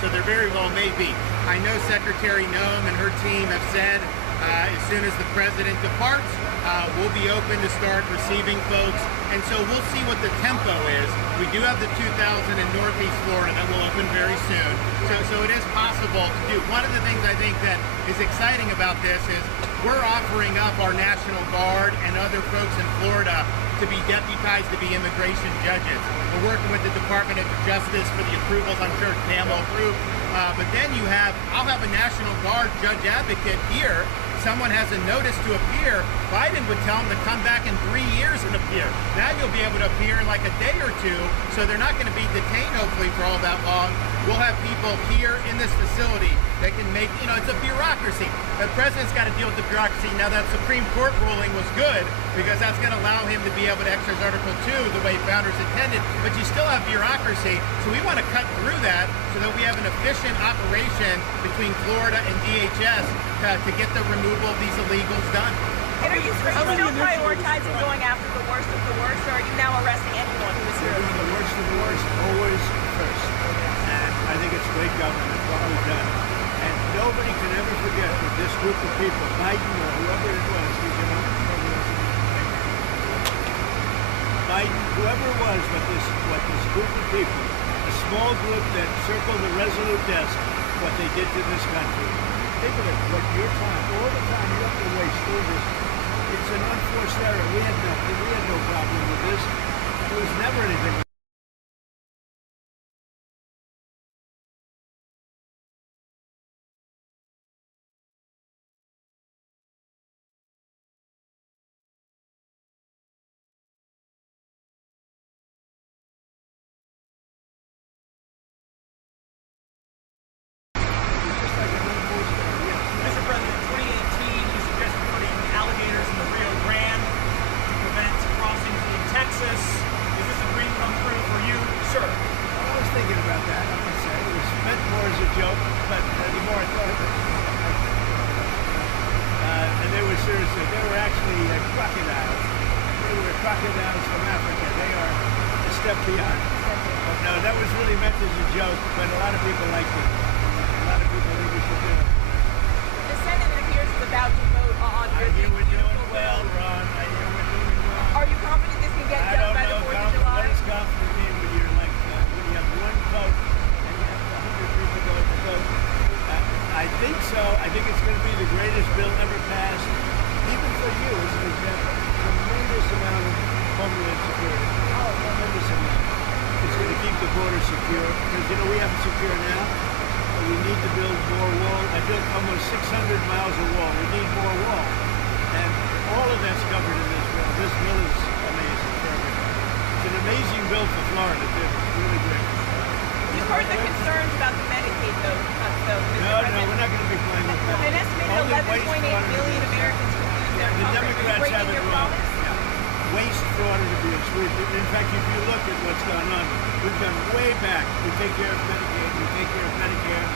So there very well may be. I know Secretary Noem and her team have said as soon as the president departs, we'll be open to start receiving folks. And so we'll see what the tempo is. We do have the 2000 in Northeast Florida that will open very soon. So it is possible to do. One of the things I think that is exciting about this is we're offering up our National Guard and other folks in Florida to be deputized to be immigration judges. We're working with the Department of Justice for the approvals. I'm sure Pam will approve. But then I'll have a National Guard judge advocate here. Someone has a notice to appear. Biden would tell them to come back in 3 years and appear. Now you'll be able to appear in like a day or two, so they're not going to be detained hopefully for all that long. We'll have people here in this facility that can make, it's a bureaucracy. The president's got to deal with the bureaucracy. Now that Supreme Court ruling was good because that's going to allow him to be able to exercise Article 2 the way founders intended, but you still have bureaucracy. So we want to cut through that so that we have an efficient operation between Florida and DHS to get the removal of these illegals done. And are you still prioritizing going after the worst of the worst, or are you now arresting anyone who is here? The worst of the worst, always first. And I think it's great government, what we've done. And nobody can ever forget that this group of people, Biden or whoever it was, Biden, whoever it was, what this group of people, a small group that circled the Resolute desk, what they did to this country. Think of it, what your time, all the time you have to waste through this. It's an unforced error. We had no problem with this. There was never anything. Mr. President, 2018, you suggested putting alligators in the Rio Grande to prevent crossings in Texas. Is this a dream come true for you, sir? I was thinking about that. I must say it was meant more as a joke, but the more I thought of it, and they were seriously, they were actually crocodiles. They were crocodiles from Africa. They are a step beyond. But no, that was really meant as a joke, but a lot of people liked it. A lot of people think we should do it. The Senate, it appears, is about to vote on I hear we're doing well, Ron. I hear we're doing well. Are you confident this can get done by the 4th of July? What does confident mean when you're like, when you have one vote and you have 100 people going to vote? I think so. I think it's going to be the greatest bill ever passed, even for you as an example. Tremendous amount of homeland security. Tremendous amount. It's going to keep the border secure because, we have it secure now. But we need to build more wall. I built almost 600 miles of wall. We need more wall. And all of that's covered in this bill. This bill is amazing for everybody. It's an amazing bill for Florida, too. Really great. You've heard the concerns about the Medicaid, though, Mr. President. No, we're not going to be playing with that. An estimated 11.8 million Americans could lose their The coverage. Democrats Breaking have it your wrong. promise? Waste, fraud, and abuse. In fact, if you look at what's gone on, we've gone way back. We take care of Medicaid, we take care of Medicare.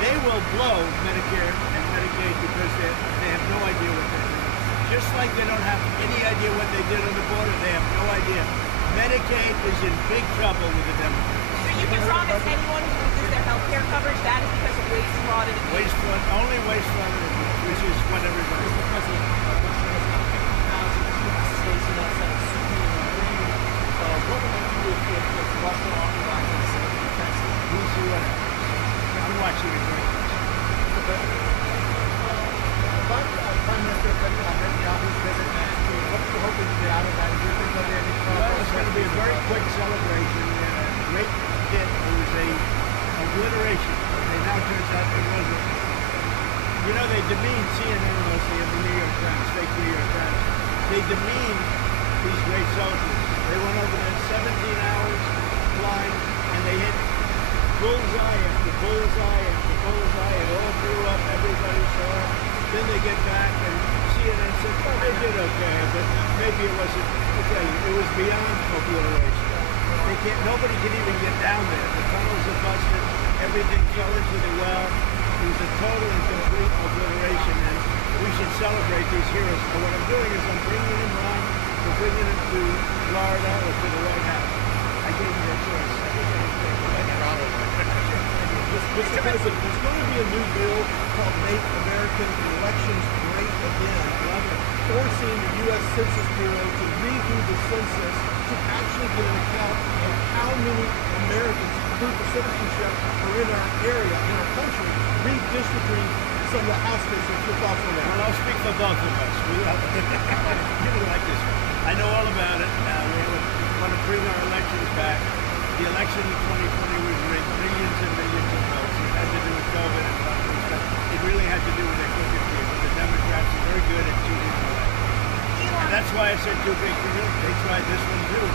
They will blow Medicare and Medicaid because they have no idea what they're doing. Just like they don't have any idea what they did on the border, they have no idea. Medicaid is in big trouble with the Democrats. So you can promise anyone who loses their health care coverage that is because of waste, fraud, and abuse? Waste, fraud, only waste, fraud, and abuse, which is what everybody Mr. President, what would you do if Russia authorizes Texas? We'll see what happens. I'm watching it very much. Prime Minister Netanyahu's visit next week, what are you hoping to get out of that? Do you think there'll be any Well, it's going to be a very quick celebration. Great hit. It was a obliteration. And now it turns out it wasn't. They demean CNN mostly of the New York Times, fake New York Times. They demean these great soldiers. They went over there 17 hours flying, and they hit bullseye after bullseye after bullseye. It all blew up. Everybody saw it. Then they get back, and CNN said, "Oh, they did okay, but maybe it wasn't." Okay, it was beyond obliteration. Nobody can even get down there. The tunnels are busted. Everything fell into the well. It was a total and complete obliteration, and we should celebrate these heroes. And what I'm doing is I'm bringing them on. We're bringing them to Florida or to the White House. I gave you a choice. I think I Mr. President, there's going to be a new bill called Make American Elections Great Again, forcing the U.S. Census Bureau to redo the census to actually get an account of how many Americans, proof of citizenship, are in our area, in our country, redistricting some of the House districts. Your thoughts on that? Well, I'll speak for both of us. We really like this. I know all about it. We want to bring our elections back. The election in 2020 was rigged, millions and millions of votes. It had to do with COVID and other stuff. It really had to do with their crooked people. The Democrats are very good at cheating the election. And that's why I said too big to rig. They tried this one too.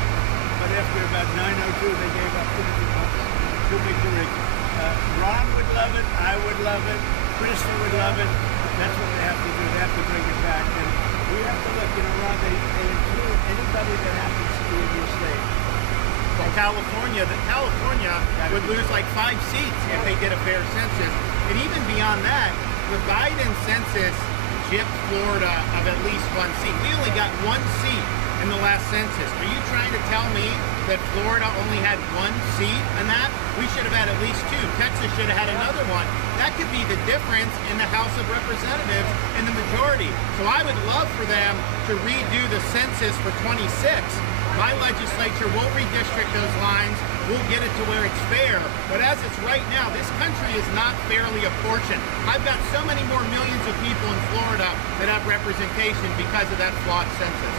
But after about 9:02, they gave up. Too big to rig. Ron would love it. I would love it. Christie would love it. That's what they have to do. They have to bring it back. And we have to look, Ron, they include anybody that happens to be in your state. From California would lose like 5 seats if they did a fair census. And even beyond that, the Biden census gypped Florida of at least 1 seat. We only got 1 seat in the last census. Are you trying to tell me that Florida only had 1 seat in that? We should have had at least 2. Texas should have had another one. That could be the difference in the House of Representatives in the majority. So I would love for them to redo the census for 26. My legislature will redistrict those lines. We'll get it to where it's fair. But as it's right now, this country is not fairly apportioned. I've got so many more millions of people in Florida that have representation because of that flawed census.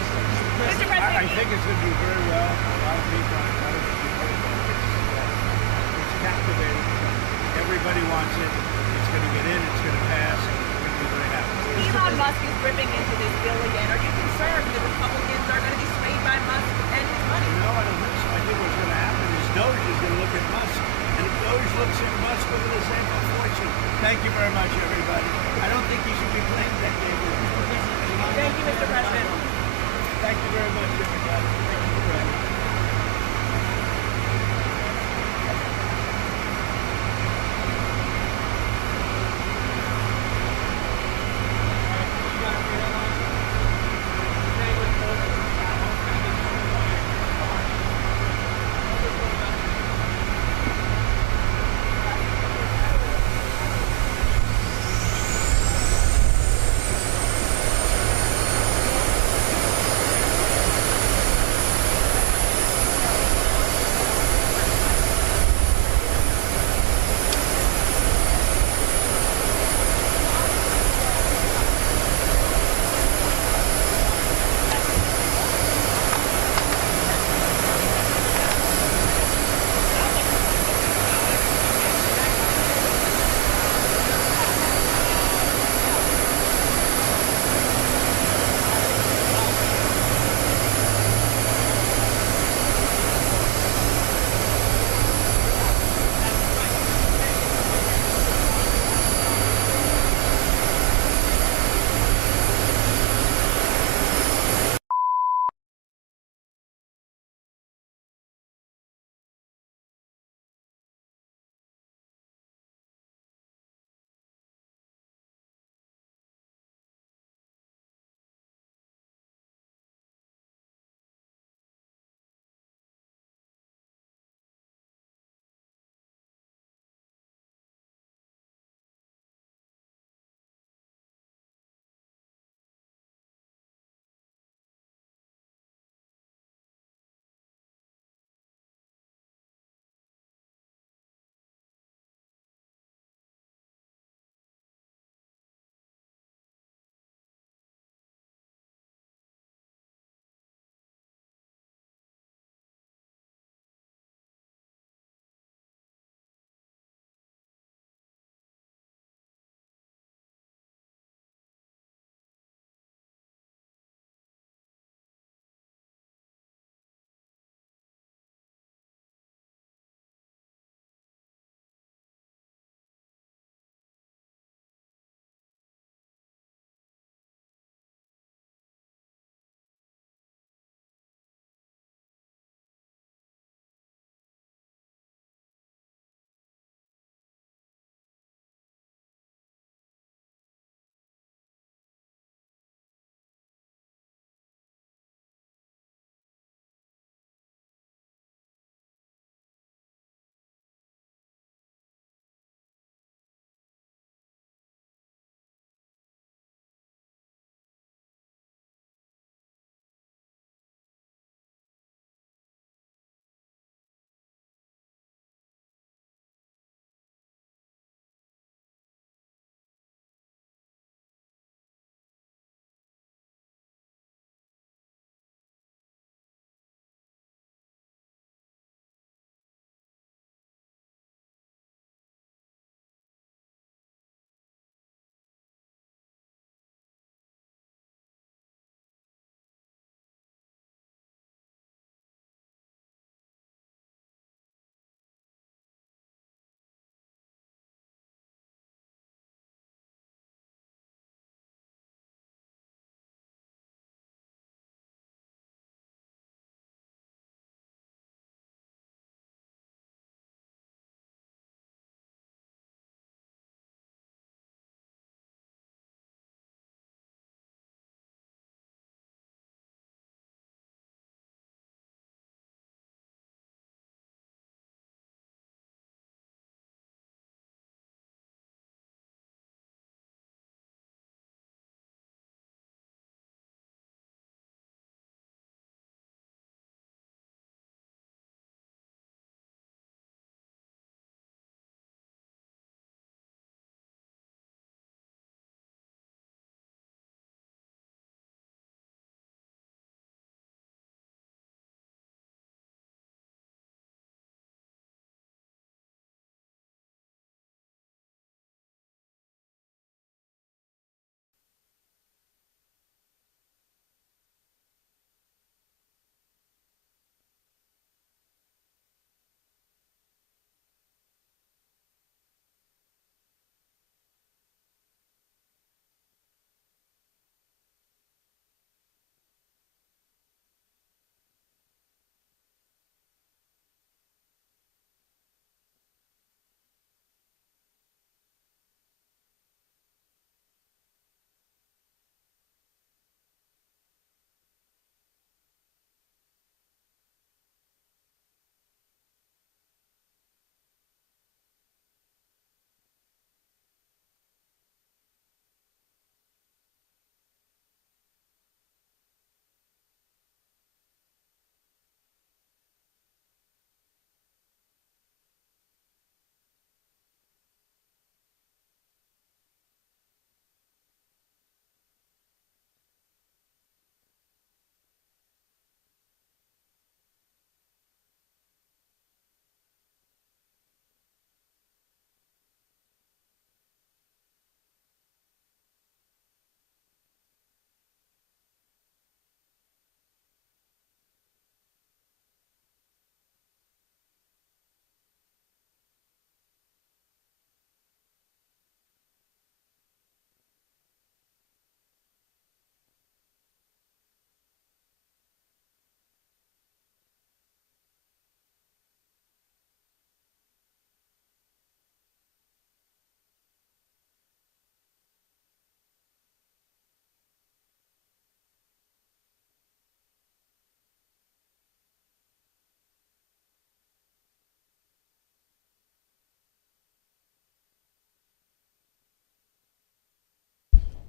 Mr. President, I think it's going to do very well. A lot of people are excited. It's captivating. Everybody wants it. It's going to get in. It's going to pass. We're going to be very happy. Elon Musk is ripping into this bill again. Are you concerned the Republicans are going to be swayed by Musk and his money? No, I don't think so. I think what's going to happen is Doge is going to look at Musk. And if Doge looks at Musk, we're going to say fortune. Thank you very much, everybody. I don't think you should be playing that game. Thank you, Mr. President. Thank you very much, everybody. Thank you for having me.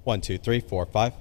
1, 2, 3, 4, 5.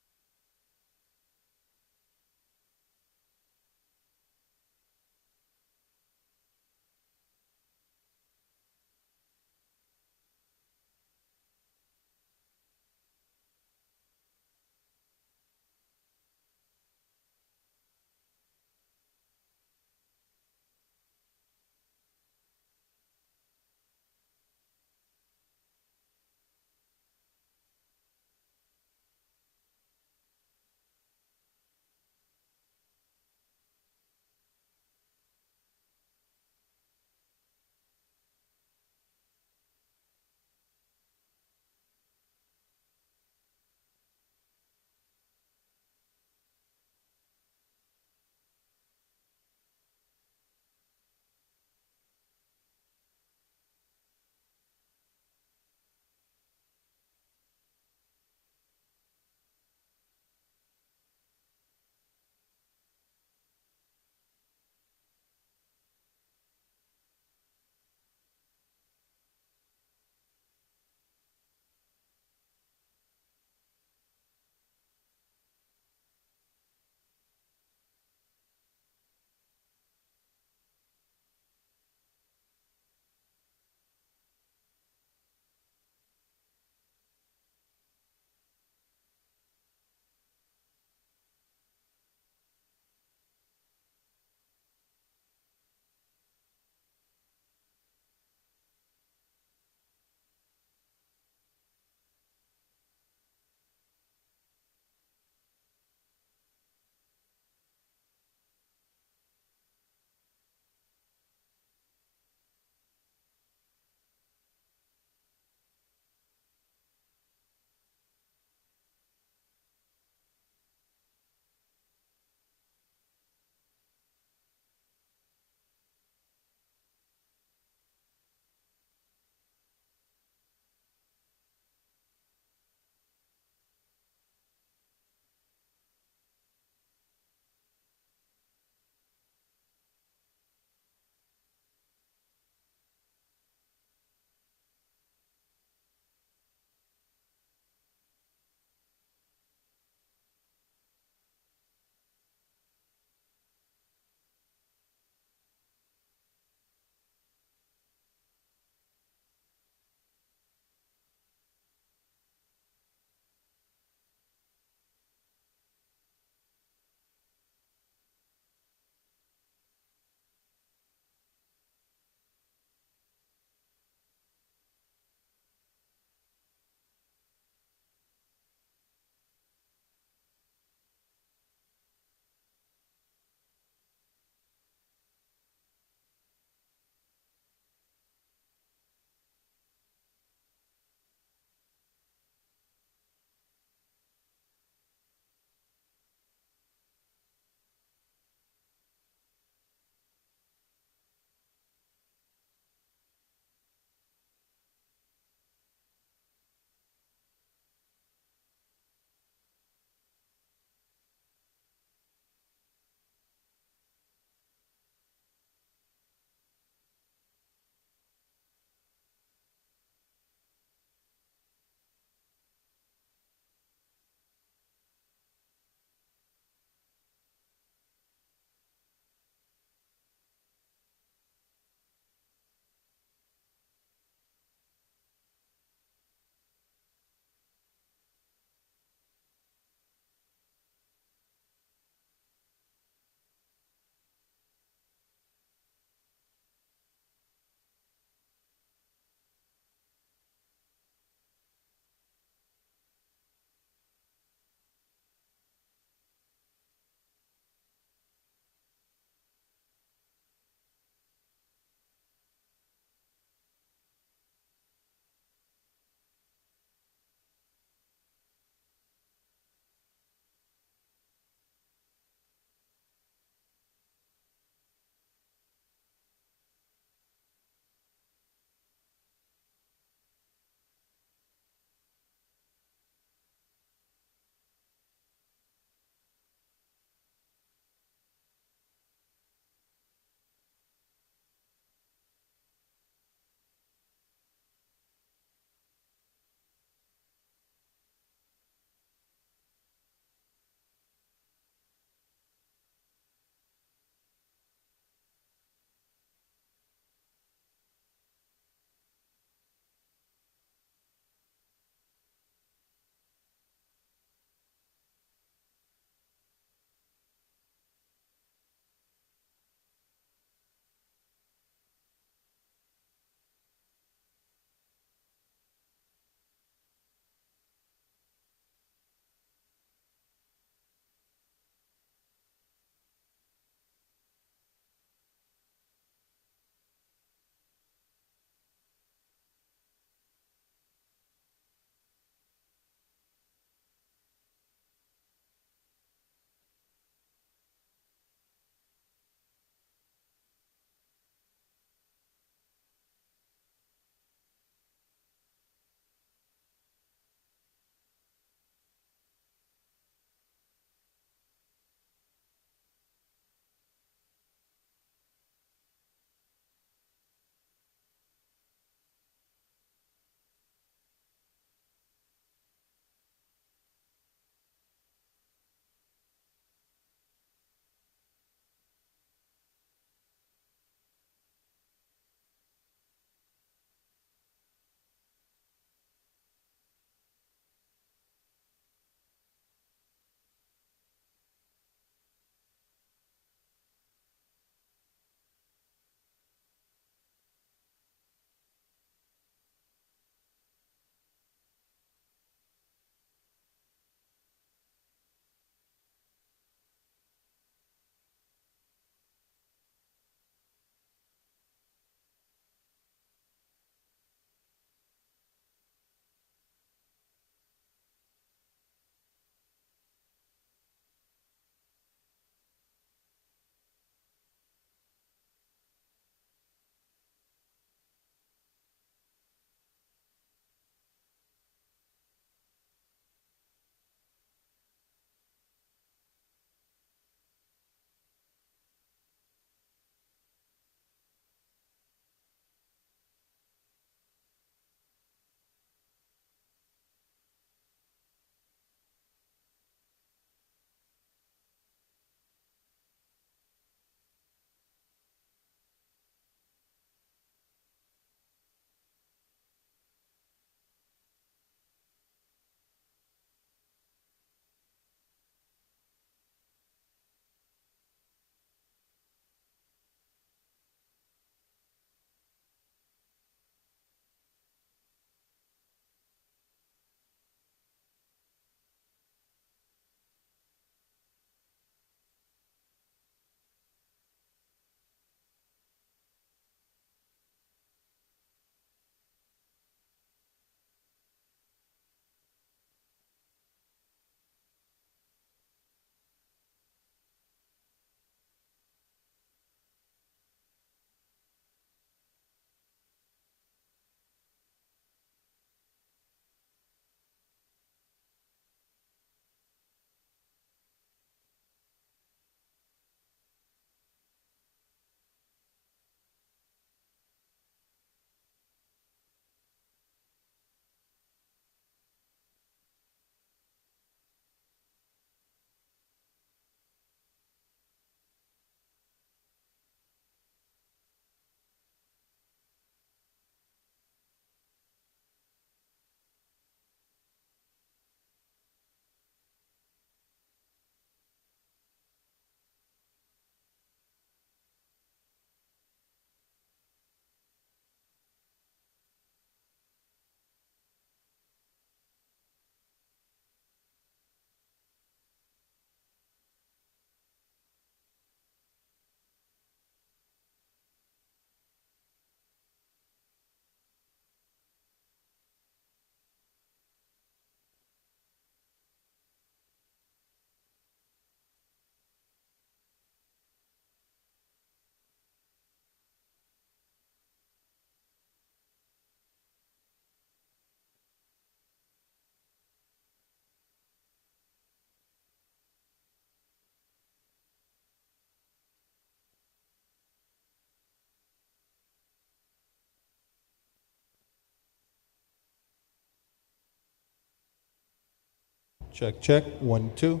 Check, check. 1, 2.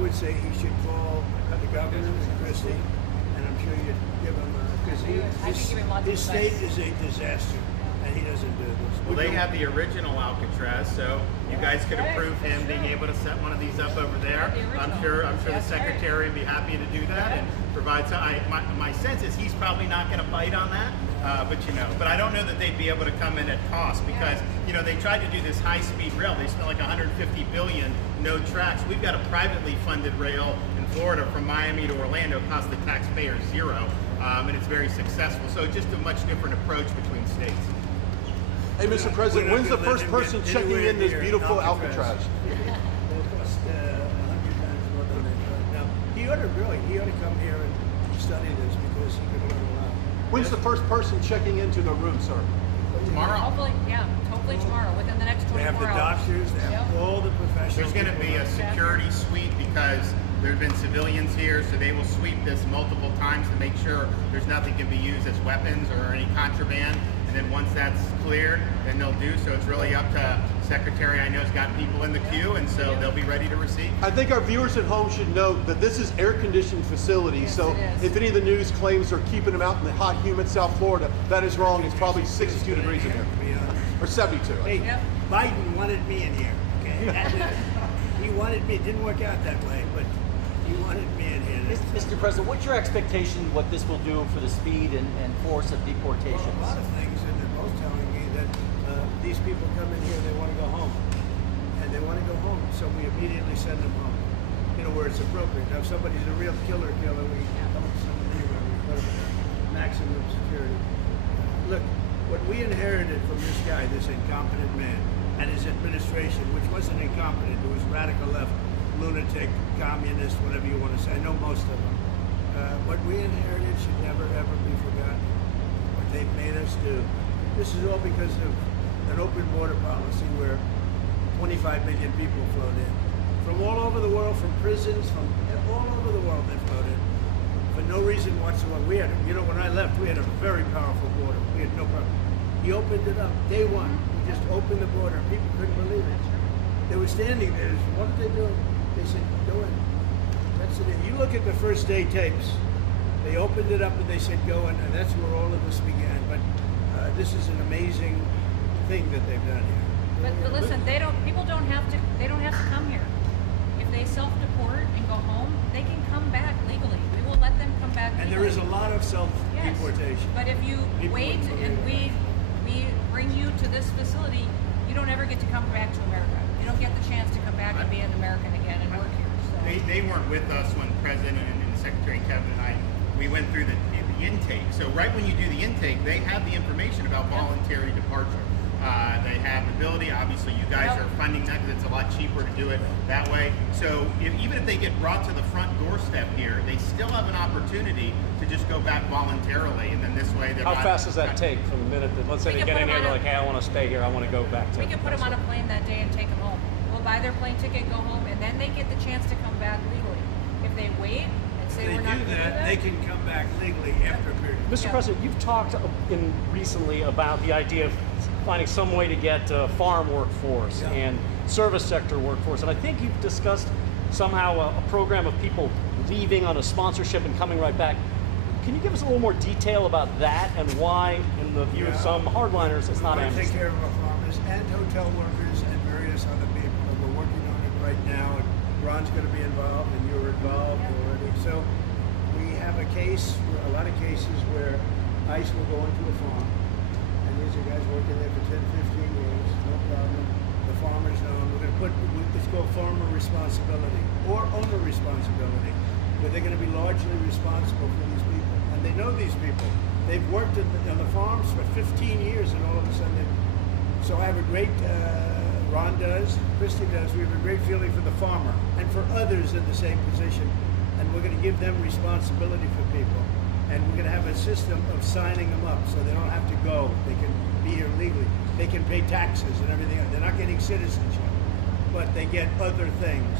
would say he should call the governor and Christie, and I'm sure you'd give him because his state is a disaster, and he doesn't do this. Well, they have the original Alcatraz, so you guys could approve him being able to set one of these up over there. I'm sure the secretary would be happy to do that and provide some. My sense is he's probably not going to bite on that, but I don't know that they'd be able to come in at cost because they tried to do this high-speed rail. They spent like $150 billion, no tracks. We've got a privately funded rail in Florida from Miami to Orlando, cost the taxpayer zero, and it's very successful. So just a much different approach between states. Hey, Mr. President, when's the first person checking in this beautiful Alcatraz? It'll cost 100 times more than they could. Now, he ought to come here and study this because he could learn a lot. When's the first person checking into the room, sir? Tomorrow. Hopefully tomorrow, within the next 24 They have the hours. doctors, they have all the professionals. There's going to be a security sweep because there have been civilians here, so they will sweep this multiple times to make sure there's nothing can be used as weapons or any contraband. And then once that's cleared, then they'll do. So it's really up to Secretary. I know has got people in the queue, and so they'll be ready to receive. I think our viewers at home should note that this is air-conditioned facility, so if any of the news claims they're keeping them out in the hot, humid South Florida, that is wrong. It's probably 62 degrees in here, or 72. Hey, Biden wanted me in here. Okay, he wanted me. It didn't work out that way, but he wanted me in here. Mr. President, what's your expectation what this will do for the speed and force of deportations? Well, a lot of things, and they're both telling me that these people come in here, they want to go home. And they want to go home, so we immediately send them home, where it's appropriate. Now, if somebody's a real killer, we don't send them anywhere. We put them in maximum security. Look, what we inherited from this guy, this incompetent man, and his administration, which wasn't incompetent, it was radical left, lunatic, communist, whatever you want to say. I know most of them. What we inherited should never, ever be forgotten. What they've made us do. This is all because of an open border policy where 25 million people flowed in. From all over the world, from prisons, from all over the world they flowed in. For no reason whatsoever. We had, when I left, we had a very powerful border. We had no problem. He opened it up. Day one, we just opened the border. People couldn't believe it. They were standing there. What did they do? They said, go in. That's it. You look at the first day tapes. They opened it up and they said, go in, and that's where all of this began. But this is an amazing thing that they've done here. But listen, people don't have to come here. If they self-deport and go home, they can come back legally. We will let them come back legally. And there is a lot of self-deportation. Yes, but if you wait and we bring you to this facility, you don't ever get to come back to America. You don't get the chance to come back and be an American again and work here. So. They weren't with us when President and Secretary Kevin and we went through the intake. So right when you do the intake, they have the information about voluntary departure. They have the ability. Obviously, you guys are funding that because it's a lot cheaper to do it that way. So even if they get brought to the front doorstep here, they still have an opportunity to just go back voluntarily, and then this way they're How fast does that take from the minute that, let's say they get in here and they're like, hey, I want to stay here, I want to go back to... We can put them on a plane that day and take them home. We'll buy their plane ticket, go home, and then they get the chance to come back legally. If they wait and say we're not going to do that, they can come back legally after a period. Mr. President, you've talked recently about the idea of finding some way to get farm workforce and service sector workforce, and I think you've discussed somehow a program of people leaving on a sponsorship and coming right back. Can you give us a little more detail about that and why, in the view of some hardliners, it's not amnesty? Take care of our farmers and hotel workers and various other people. We're working on it right now, and Ron's going to be involved, and you're involved already. So we have a lot of cases where ICE will go into a farm, and these are guys working there for 10, 15 years, no problem. The farmers know them. We're going to put, it's called farmer responsibility or owner responsibility, where they're going to be largely responsible for these people. And they know these people. They've worked on the farms for 15 years, and all of a sudden, so I have a great, Ron does, Christie does, we have a great feeling for the farmer and for others in the same position. And we're going to give them responsibility for people. And we're going to have a system of signing them up so they don't have to go. They can be here legally. They can pay taxes and everything else. They're not getting citizenship, but they get other things.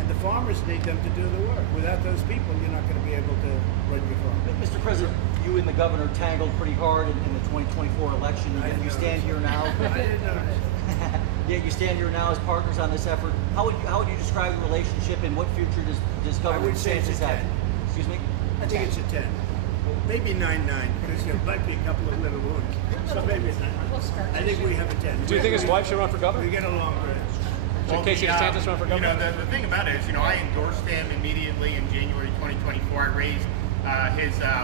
And the farmers need them to do the work. Without those people, you're not going to be able to run your farm. Mr. President, you and the governor tangled pretty hard in the 2024 election, and you stand here now. I didn't know that. Yet you stand here now as partners on this effort. How would you describe the relationship, and what future does I Governor would say it's a DeSantis have? 10. Excuse me? I think it's a 10. Maybe 9-9, because there might be a couple of little wounds. So maybe it's 9. I think we have a 10. Do you think his wife should run for governor? We get along great. Should Casey DeSantis run for governor? You know, the thing about it is, I endorsed him immediately in January 2024. I raised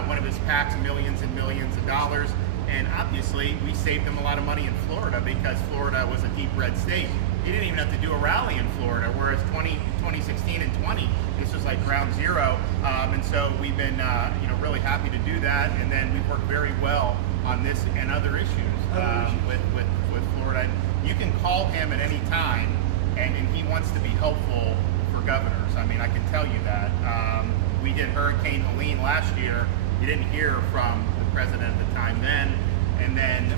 one of his PACs millions and millions of dollars, and obviously we saved him a lot of money in Florida because Florida was a deep red state. He didn't even have to do a rally in Florida, whereas 2016 and 20, this was like ground zero. And so we've been really happy to do that, and then we've worked very well on this and other issues with Florida. And you can call him at any time, and he wants to be helpful for governors. I mean, I can tell you that. We did Hurricane Helene last year. You didn't hear from the president at the time then,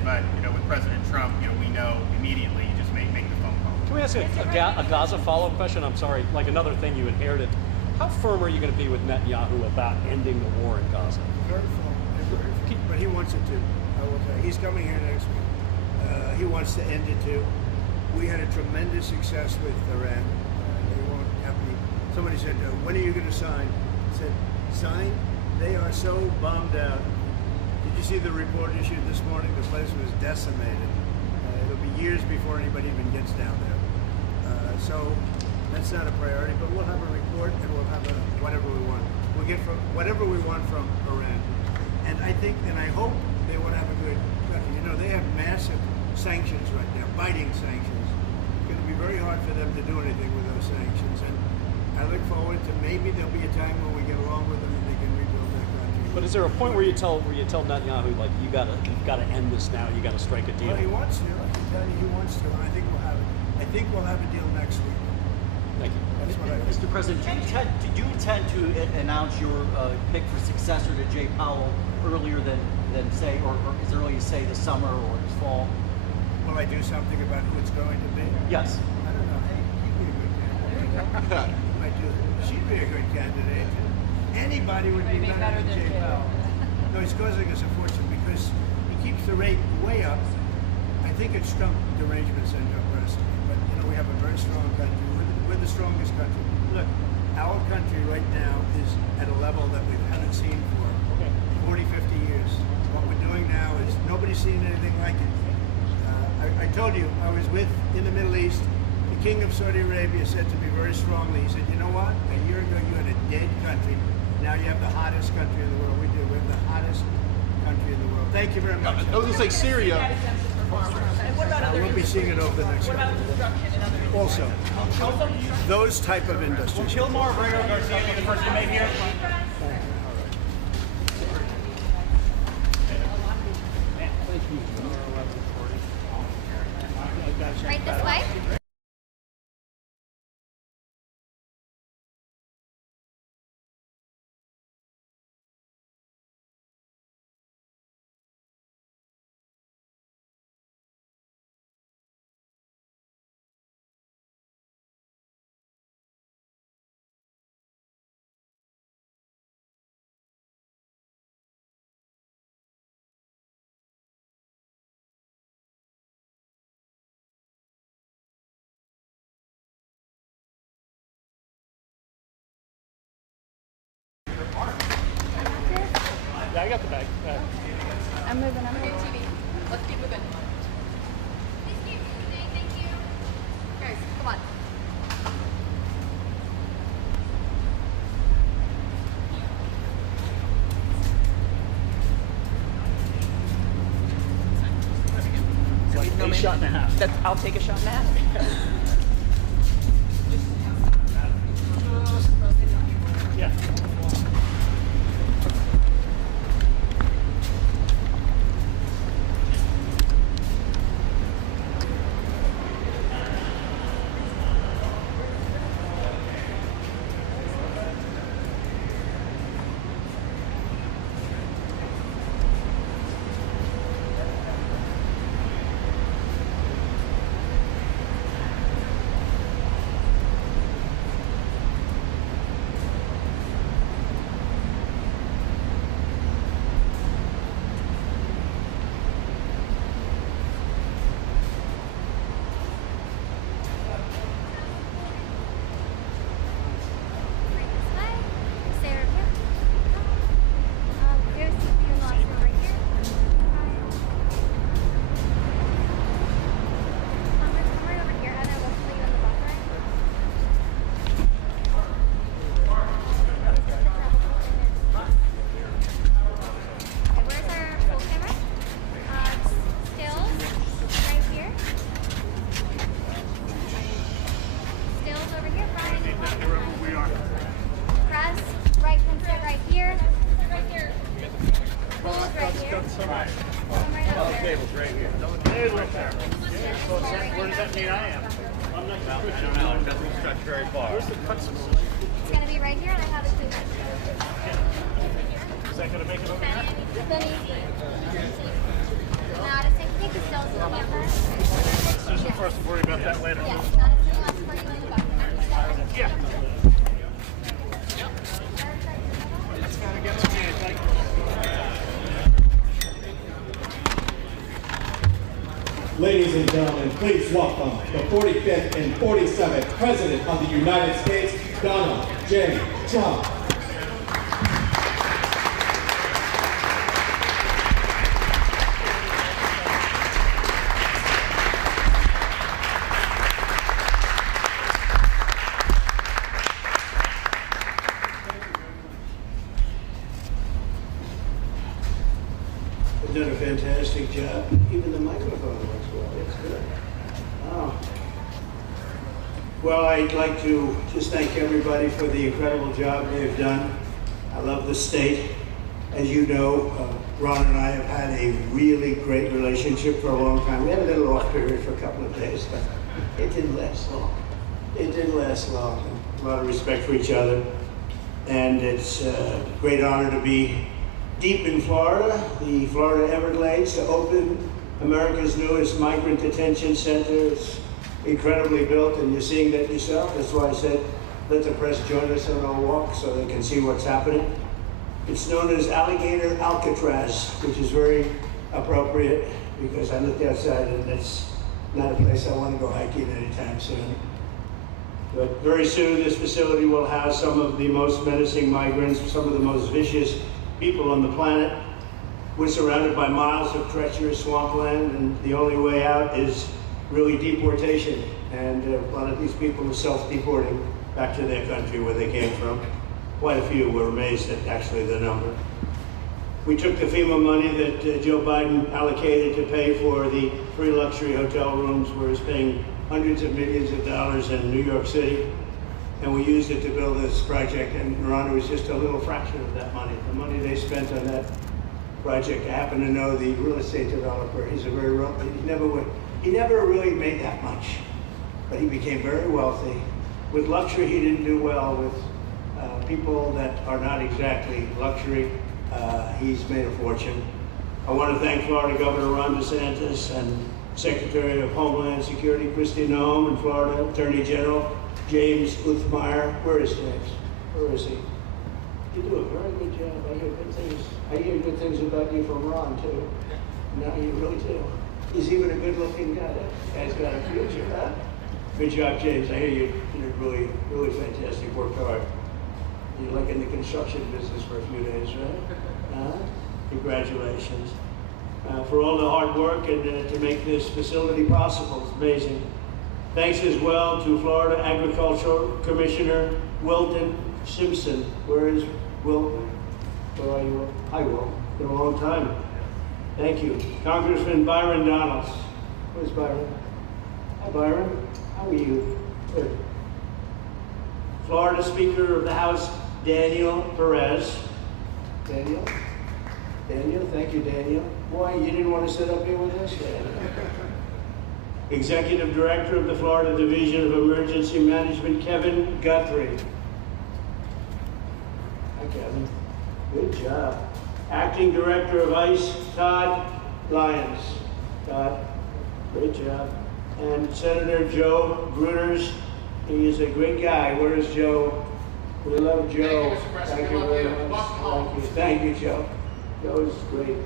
but with President Trump, we know immediately. You just make the phone call. Can we ask a Gaza follow-up question? I'm sorry, like another thing you inherited. How firm are you going to be with Netanyahu about ending the war in Gaza? Very full. But he wants it to. I will tell you. He's coming here next week. He wants to end it too. We had a tremendous success with Iran. They won't have me. Somebody said, when are you going to sign? I said, sign? They are so bummed out. Did you see the report issued this morning? The place was decimated. It'll be years before anybody even gets down there. So that's not a priority, but we'll have a report and we'll have whatever we want. We'll get from whatever we want from Iran. And I think, and I hope they will have a good country. They have massive sanctions right now, biting sanctions. It's going to be very hard for them to do anything with those sanctions. And I look forward to maybe there'll be a time when we get along with them and they can rebuild their country. But is there a point where you tell Netanyahu, like, you've got to end this now, you got to strike a deal? Well, he wants to. I can tell you he wants to. And I think we'll have it. I think we'll have a deal next week. Thank you. That's what I think. Mr. President, do you intend to announce your pick for successor to Jay Powell earlier than say, or as early as say the summer or this fall? Will I do something about who it's going to be? Yes. I don't know. Hey, she'd be a good candidate. Might do. She'd be a good candidate. Anybody would be better than Jay Powell. No, he's causing us a fortune because he keeps the rate way up. I think it's Trump derangement syndrome personally, but we have a very strong country. We're the strongest country. Look, our country right now is at a level that we haven't seen for 40, 50 years. What we're doing now is nobody's seen anything like it. I told you, I was in the Middle East. The King of Saudi Arabia said to me very strongly, he said, you know what? A year ago you had a dead country. Now you have the hottest country in the world. We do. We have the hottest country in the world. Thank you very much. I was going to say Syria. We'll be seeing it over the next couple of years. Also, those type of industries. Kilmar Breno Garcia be the first to make here. Right this way? Yeah, I got the bag. I'm moving. Let's keep moving. Thank you. Guys, come on. A shot and a half. I'll take a shot and a half. Yeah. Right. Table's right here. Table there. So where does that mean I am? I'm not I don't know. It doesn't stretch very far. Where's the cuts? It's gonna be right here, and I have it too. Is that gonna make it over there? Then easy. Not a single thing, still in the buffer. Susan, for us to worry about that later. Yes, not a single left for you in the buffer. Yeah. That's gotta get to me, I think. Ladies and gentlemen, please welcome the 45th and 47th President of the United States, Donald J. Trump. You've done a fantastic job. Even the microphone works well. It's good. Wow. Well, I'd like to just thank everybody for the incredible job they've done. I love the state. As you know, Ron and I have had a really great relationship for a long time. We had a little off period for a couple of days, but it didn't last long. It didn't last long. A lot of respect for each other. And it's a great honor to be deep in Florida, the Florida Everglades, to open America's newest migrant detention center. It's incredibly built, and you're seeing that yourself. That's why I said, let the press join us on our walk so they can see what's happening. It's known as Alligator Alcatraz, which is very appropriate because I looked outside and it's not a place I want to go hiking anytime soon. But very soon this facility will house some of the most menacing migrants, some of the most vicious people on the planet. We're surrounded by miles of treacherous swampland, and the only way out is really deportation. And a lot of these people are self-deporting back to their country where they came from. Quite a few. Were amazed at actually the number. We took the FEMA money that Joe Biden allocated to pay for the free luxury hotel rooms, where he's paying hundreds of millions of dollars in New York City. And we used it to build this project, and Ron was just a little fraction of that money. The money they spent on that project, I happen to know the real estate developer. He's a very wealthy, he never really made that much, but he became very wealthy. With luxury, he didn't do well. With people that are not exactly luxury, he's made a fortune. I want to thank Florida Governor Ron DeSantis and Secretary of Homeland Security Kristi Noem, and Florida Attorney General James Uthmeyer. Where is James? Where is he? You do a very good job. I hear good things. I hear good things about you from Ron too. No, you really do. He's even a good-looking guy. That guy's got a future, huh? Good job, James. I hear you did really, really fantastic. Worked hard. You're like in the construction business for a few days, right? Congratulations. For all the hard work and to make this facility possible. It's amazing. Thanks as well to Florida Agricultural Commissioner Wilton Simpson. Where is Wilton? Where are you, Will? Hi, Will. Been a long time. Thank you. Congressman Byron Donalds. Where's Byron? Hi, Byron. How are you? Good. Florida Speaker of the House, Daniel Perez. Daniel? Daniel, thank you, Daniel. Boy, you didn't want to sit up here with us? Executive Director of the Florida Division of Emergency Management, Kevin Guthrie. Hi, Kevin. Good job. Acting Director of ICE, Todd Lyons. Todd, great job. And Senator Joe Gruters. He is a great guy. Where is Joe? We love Joe. Thank you very much. Thank you. Thank you, Joe. Joe is great.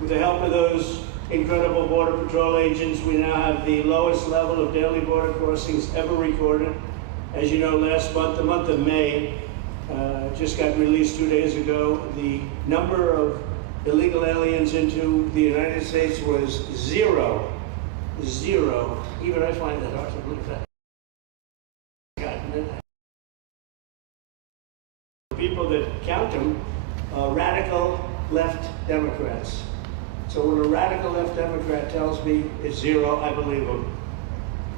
With the help of those incredible Border Patrol agents, we now have the lowest level of daily border crossings ever recorded. As you know, last month, the month of May, just got released 2 days ago, the number of illegal aliens into the United States was zero. Zero. Even I find that hard to believe that. People that count them, radical left Democrats. So when a radical left Democrat tells me it's zero, I believe him.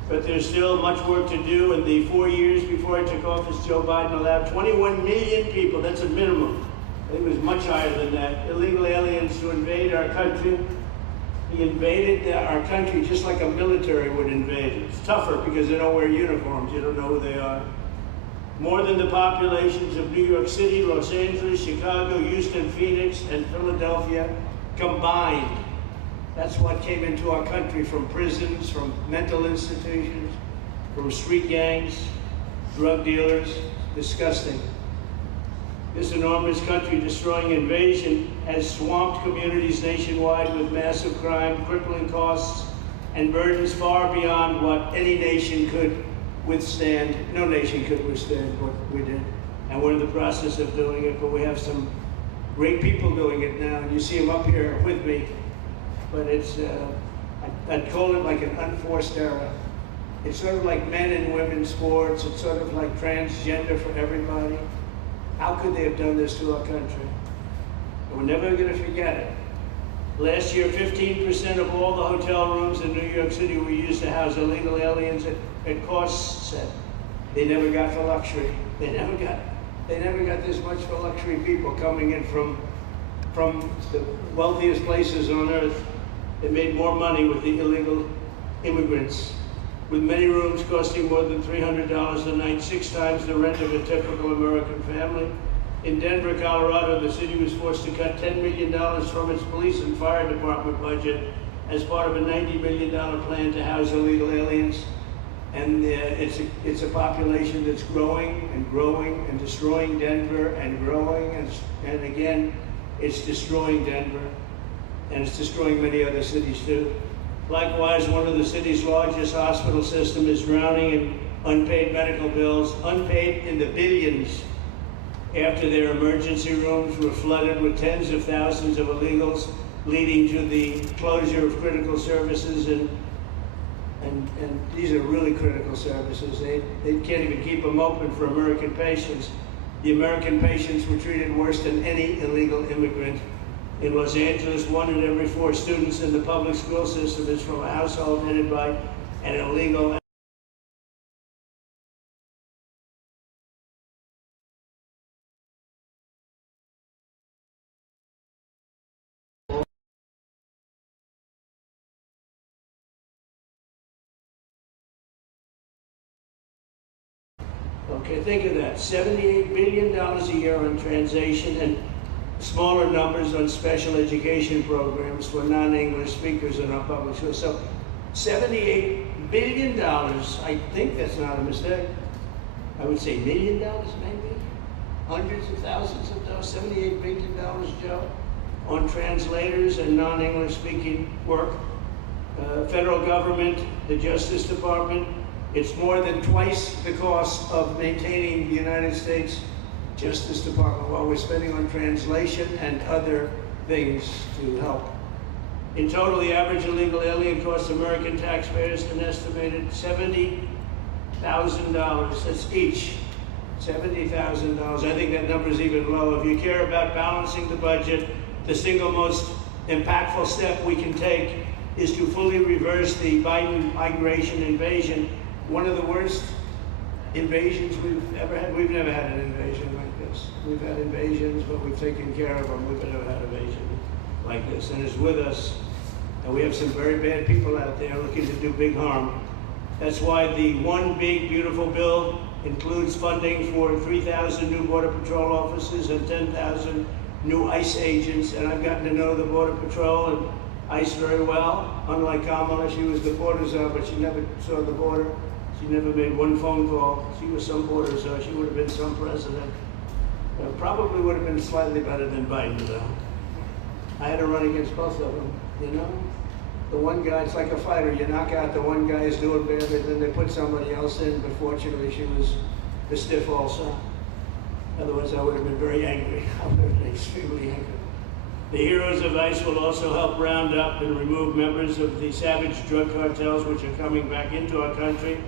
But there's still much work to do. In the 4 years before I took office, Joe Biden allowed 21 million people, that's a minimum, It was much higher than that. Illegal aliens to invade our country. He invaded our country just like a military would invade. It's tougher because they don't wear uniforms. You don't know who they are. More than the populations of New York City, Los Angeles, Chicago, Houston, Phoenix, and Philadelphia combined. That's what came into our country from prisons, from mental institutions, from street gangs, drug dealers. Disgusting. This enormous country-destroying invasion has swamped communities nationwide with massive crime, crippling costs, and burdens far beyond what any nation could withstand. No nation could withstand what we did. And we're in the process of doing it, but we have some great people doing it now. And you see them up here with me. But it's, I'd call it like an unforced era. It's sort of like men and women's sports. It's sort of like transgender for everybody. How could they have done this to our country? We're never going to forget it. Last year, 15% of all the hotel rooms in New York City were used to house illegal aliens at cost set. They never got for luxury. They never got this much for luxury people coming in from the wealthiest places on earth. They made more money with the illegal immigrants, with many rooms costing more than $300 a night, 6 times the rent of a typical American family. In Denver, Colorado, the city was forced to cut $10 million from its police and fire department budget as part of a $90 million plan to house illegal aliens. And it's a population that's growing and growing and destroying Denver and growing, and again, it's destroying Denver, and it's destroying many other cities too. Likewise, one of the city's largest hospital system is drowning in unpaid medical bills, unpaid in the billions, after their emergency rooms were flooded with tens of thousands of illegals, leading to the closure of critical services. And these are really critical services. They can't even keep them open for American patients. The American patients were treated worse than any illegal immigrant. In Los Angeles, 1 in every 4 students in the public school system is from a household headed by an illegal. Okay, think of that. $78 billion a year on translation and smaller numbers on special education programs for non-English speakers in our public schools. So $78 billion, I think that's not a mistake. I would say $1 million maybe, hundreds of thousands of dollars, $78 billion, Joe, on translators and non-English speaking work. Federal government, the Justice Department, it's more than twice the cost of maintaining the United States Justice Department while we're spending on translation and other things to help. In total, the average illegal alien costs American taxpayers an estimated $70,000. That's each. $70,000. I think that number is even low. If you care about balancing the budget, the single most impactful step we can take is to fully reverse the Biden migration invasion. One of the worst invasions we've ever had. We've never had an invasion like this. We've had invasions, but we've taken care of them. We've never had an invasion like this, and it's with us. And we have some very bad people out there looking to do big harm. That's why the One Big Beautiful Bill includes funding for 3,000 new Border Patrol officers and 10,000 new ICE agents. And I've gotten to know the Border Patrol and ICE very well. Unlike Kamala, she was the border czar, but she never saw the border. She never made one phone call. She was some border czar. She would have been some president. Probably would have been slightly better than Biden, though. I had to run against both of them, you know? The one guy, it's like a fighter. You knock out the one guy who's doing badly, then they put somebody else in, but fortunately she was the stiff also. Otherwise I would have been very angry. I would have been extremely angry. The heroes of ICE will also help round up and remove members of the savage drug cartels which are coming back into our country.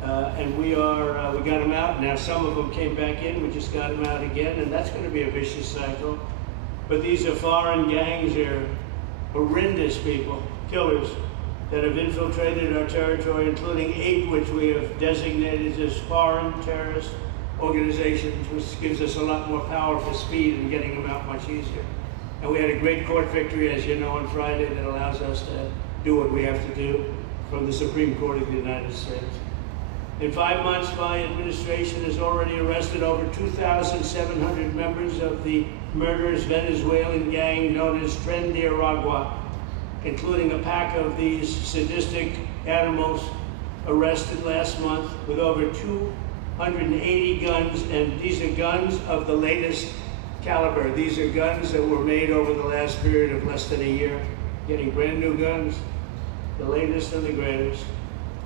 And we got them out. Now some of them came back in, we just got them out again, and that's going to be a vicious cycle. But these are foreign gangs, they're horrendous people, killers, that have infiltrated our territory, including 8 which we have designated as foreign terrorists. organizations, which gives us a lot more power for speed and getting them out much easier. And we had a great court victory, as you know, on Friday that allows us to do what we have to do from the Supreme Court of the United States. In 5 months, my administration has already arrested over 2,700 members of the murderous Venezuelan gang known as Tren de Aragua, including a pack of these sadistic animals arrested last month with over 280 guns, and these are guns of the latest caliber. These are guns that were made over the last period of less than a year, getting brand new guns, the latest and the greatest.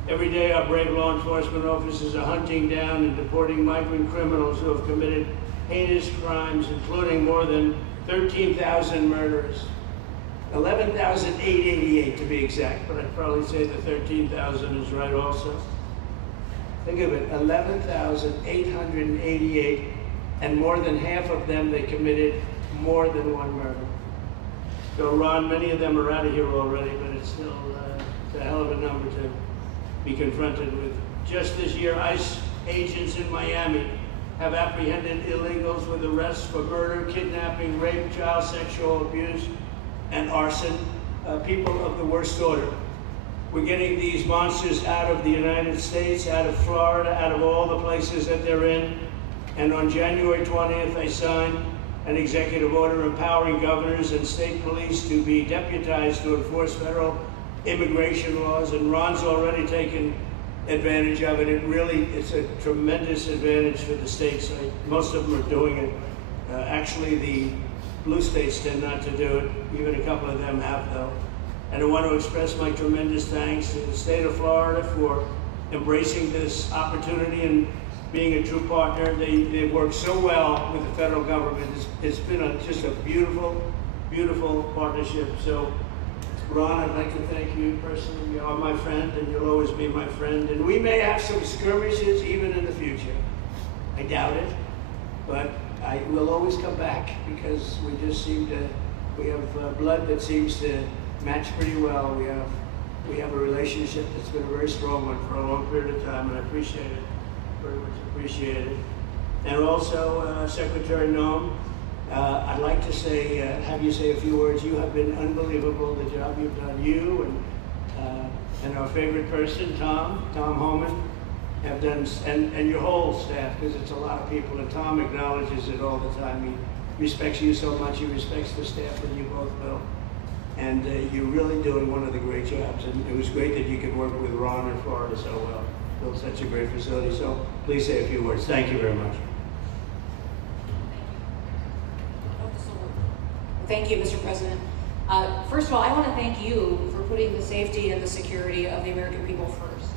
Every day our brave law enforcement officers are hunting down and deporting migrant criminals who have committed heinous crimes, including more than 13,000 murders. 11,888 to be exact, but I'd probably say the 13,000 is right also. Think of it, 11,888, and more than half of them, they committed more than one murder. So Ron, many of them are out of here already, but it's still it's a hell of a number to be confronted with. Just this year, ICE agents in Miami have apprehended illegals with arrests for murder, kidnapping, rape, child sexual abuse, and arson, people of the worst order. We're getting these monsters out of the United States, out of Florida, out of all the places that they're in. And on January 20th, I signed an executive order empowering governors and state police to be deputized to enforce federal immigration laws, and Ron's already taken advantage of it. It's a tremendous advantage for the states. Most of them are doing it. Actually, the blue states tend not to do it. Even a couple of them have, though. And I want to express my tremendous thanks to the state of Florida for embracing this opportunity and being a true partner. They've worked so well with the federal government. It's been just a beautiful, beautiful partnership. So, Ron, I'd like to thank you personally. You are my friend, and you'll always be my friend. And we may have some skirmishes even in the future. I doubt it, but I will always come back because we just seem to, we have blood that seems to match pretty well. We have a relationship that's been a very strong one for a long period of time, and I appreciate it, very much appreciate it. And also, Secretary Noem, I'd like to say, have you say a few words. You have been unbelievable, the job you've done. You and our favorite person, Tom Homan, have done, and your whole staff, because it's a lot of people, and Tom acknowledges it all the time. He respects you so much, he respects the staff that you both built. And you're really doing one of the great jobs, and it was great that you could work with Ron in Florida so well. Built such a great facility, so please say a few words. Thank you very much. Thank you, Mr. President. First of all, I want to thank you for putting the safety and the security of the American people first,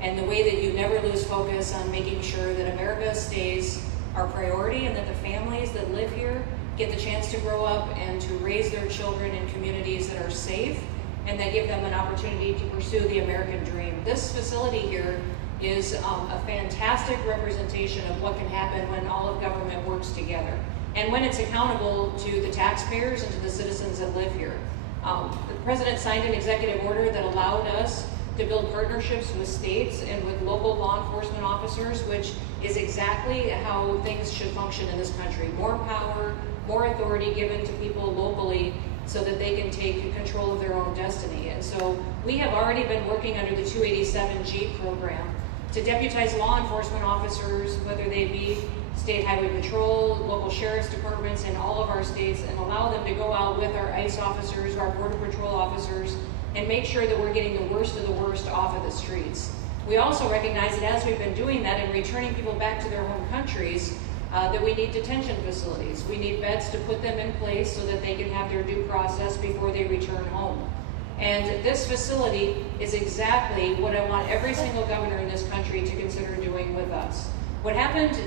and the way that you never lose focus on making sure that America stays our priority and that the families that live here get the chance to grow up and to raise their children in communities that are safe and that give them an opportunity to pursue the American dream. This facility here is a fantastic representation of what can happen when all of government works together and when it's accountable to the taxpayers and to the citizens that live here. The President signed an executive order that allowed us to build partnerships with states and with local law enforcement officers, which is exactly how things should function in this country. More power, more authority given to people locally so that they can take control of their own destiny. And so we have already been working under the 287G program to deputize law enforcement officers, whether they be state highway patrol, local sheriff's departments in all of our states, and allow them to go out with our ICE officers, our border patrol officers, and make sure that we're getting the worst of the worst off of the streets. We also recognize that as we've been doing that and returning people back to their home countries, that we need detention facilities. We need beds to put them in place so that they can have their due process before they return home. And this facility is exactly what I want every single governor in this country to consider doing with us. What happened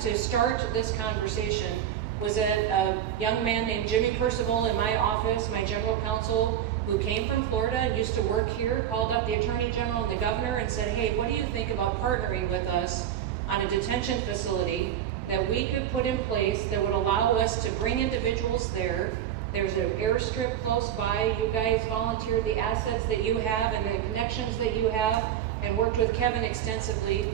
to start this conversation was that a young man named Jimmy Percival in my office, my general counsel, who came from Florida and used to work here, called up the Attorney General and the governor and said, hey, what do you think about partnering with us on a detention facility that we could put in place that would allow us to bring individuals there. There's an airstrip close by. You guys volunteered the assets that you have and the connections that you have and worked with Kevin extensively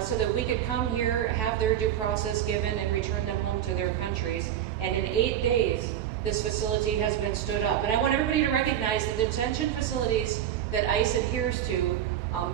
so that we could come here, have their due process given, and return them home to their countries. And in 8 days, this facility has been stood up. And I want everybody to recognize that the detention facilities that ICE adheres to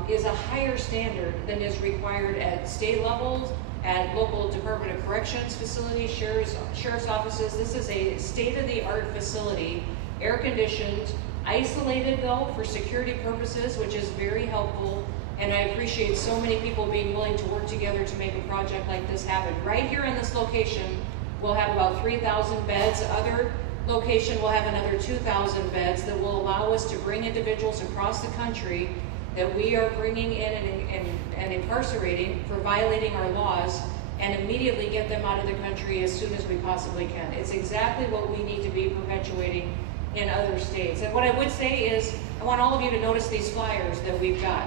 is a higher standard than is required at state levels, at local Department of Corrections facilities, sheriff's offices. This is a state-of-the-art facility, air-conditioned, isolated though for security purposes, which is very helpful. And I appreciate so many people being willing to work together to make a project like this happen. Right here in this location, we'll have about 3,000 beds. Other location will have another 2,000 beds that will allow us to bring individuals across the country that we are bringing in and incarcerating for violating our laws, and immediately get them out of the country as soon as we possibly can. It's exactly what we need to be perpetuating in other states. And what I would say is, I want all of you to notice these flyers that we've got.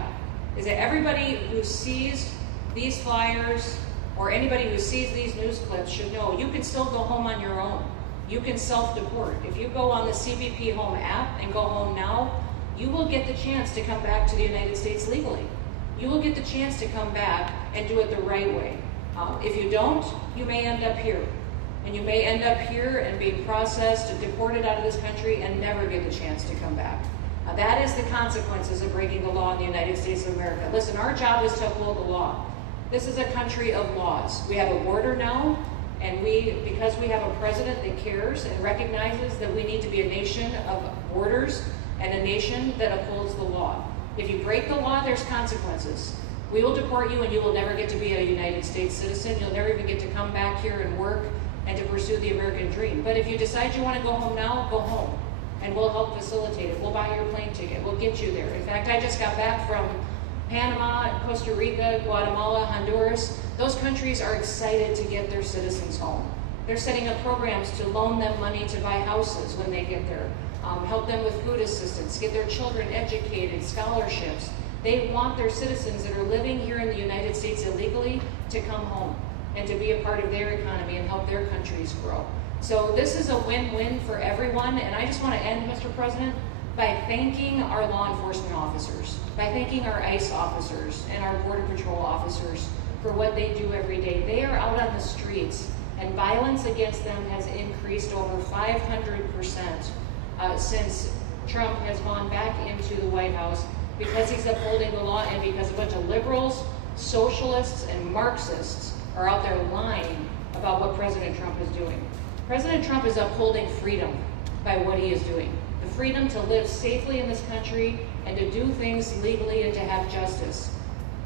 Is that everybody who sees these flyers, or anybody who sees these news clips, should know you can still go home on your own. You can self-deport. If you go on the CBP Home app and go home now, you will get the chance to come back to the United States legally. You will get the chance to come back and do it the right way. If you don't, you may end up here. And you may end up here and being processed and deported out of this country and never get the chance to come back. That is the consequences of breaking the law in the United States of America. Listen, our job is to uphold the law. This is a country of laws. We have a border now, and because we have a president that cares and recognizes that we need to be a nation of borders and a nation that upholds the law. If you break the law, there's consequences. We will deport you and you will never get to be a United States citizen. You'll never even get to come back here and work and to pursue the American dream. But if you decide you want to go home now, go home. And we'll help facilitate it. We'll buy your plane ticket. We'll get you there. In fact, I just got back from Panama, Costa Rica, Guatemala, Honduras. Those countries are excited to get their citizens home. They're setting up programs to loan them money to buy houses when they get there, help them with food assistance, get their children educated, scholarships. They want their citizens that are living here in the United States illegally to come home and to be a part of their economy and help their countries grow. So this is a win-win for everyone, and I just want to end, Mr. President, by thanking our law enforcement officers, by thanking our ICE officers and our Border Patrol officers for what they do every day. They are out on the streets, and violence against them has increased over 500% since Trump has gone back into the White House, because he's upholding the law and because a bunch of liberals, socialists, and Marxists are out there lying about what President Trump is doing. President Trump is upholding freedom by what he is doing. The freedom to live safely in this country and to do things legally and to have justice.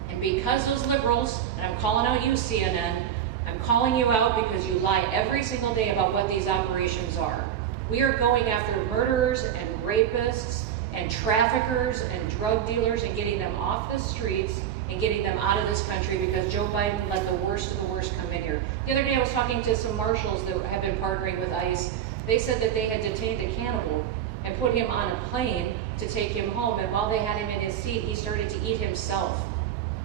And because those liberals, and I'm calling out you, CNN, I'm calling you out because you lie every single day about what these operations are. We are going after murderers and rapists and traffickers and drug dealers and getting them off the streets and getting them out of this country because Joe Biden let the worst of the worst come in here. The other day I was talking to some marshals that have been partnering with ICE. They said that they had detained a cannibal and put him on a plane to take him home, and while they had him in his seat, he started to eat himself.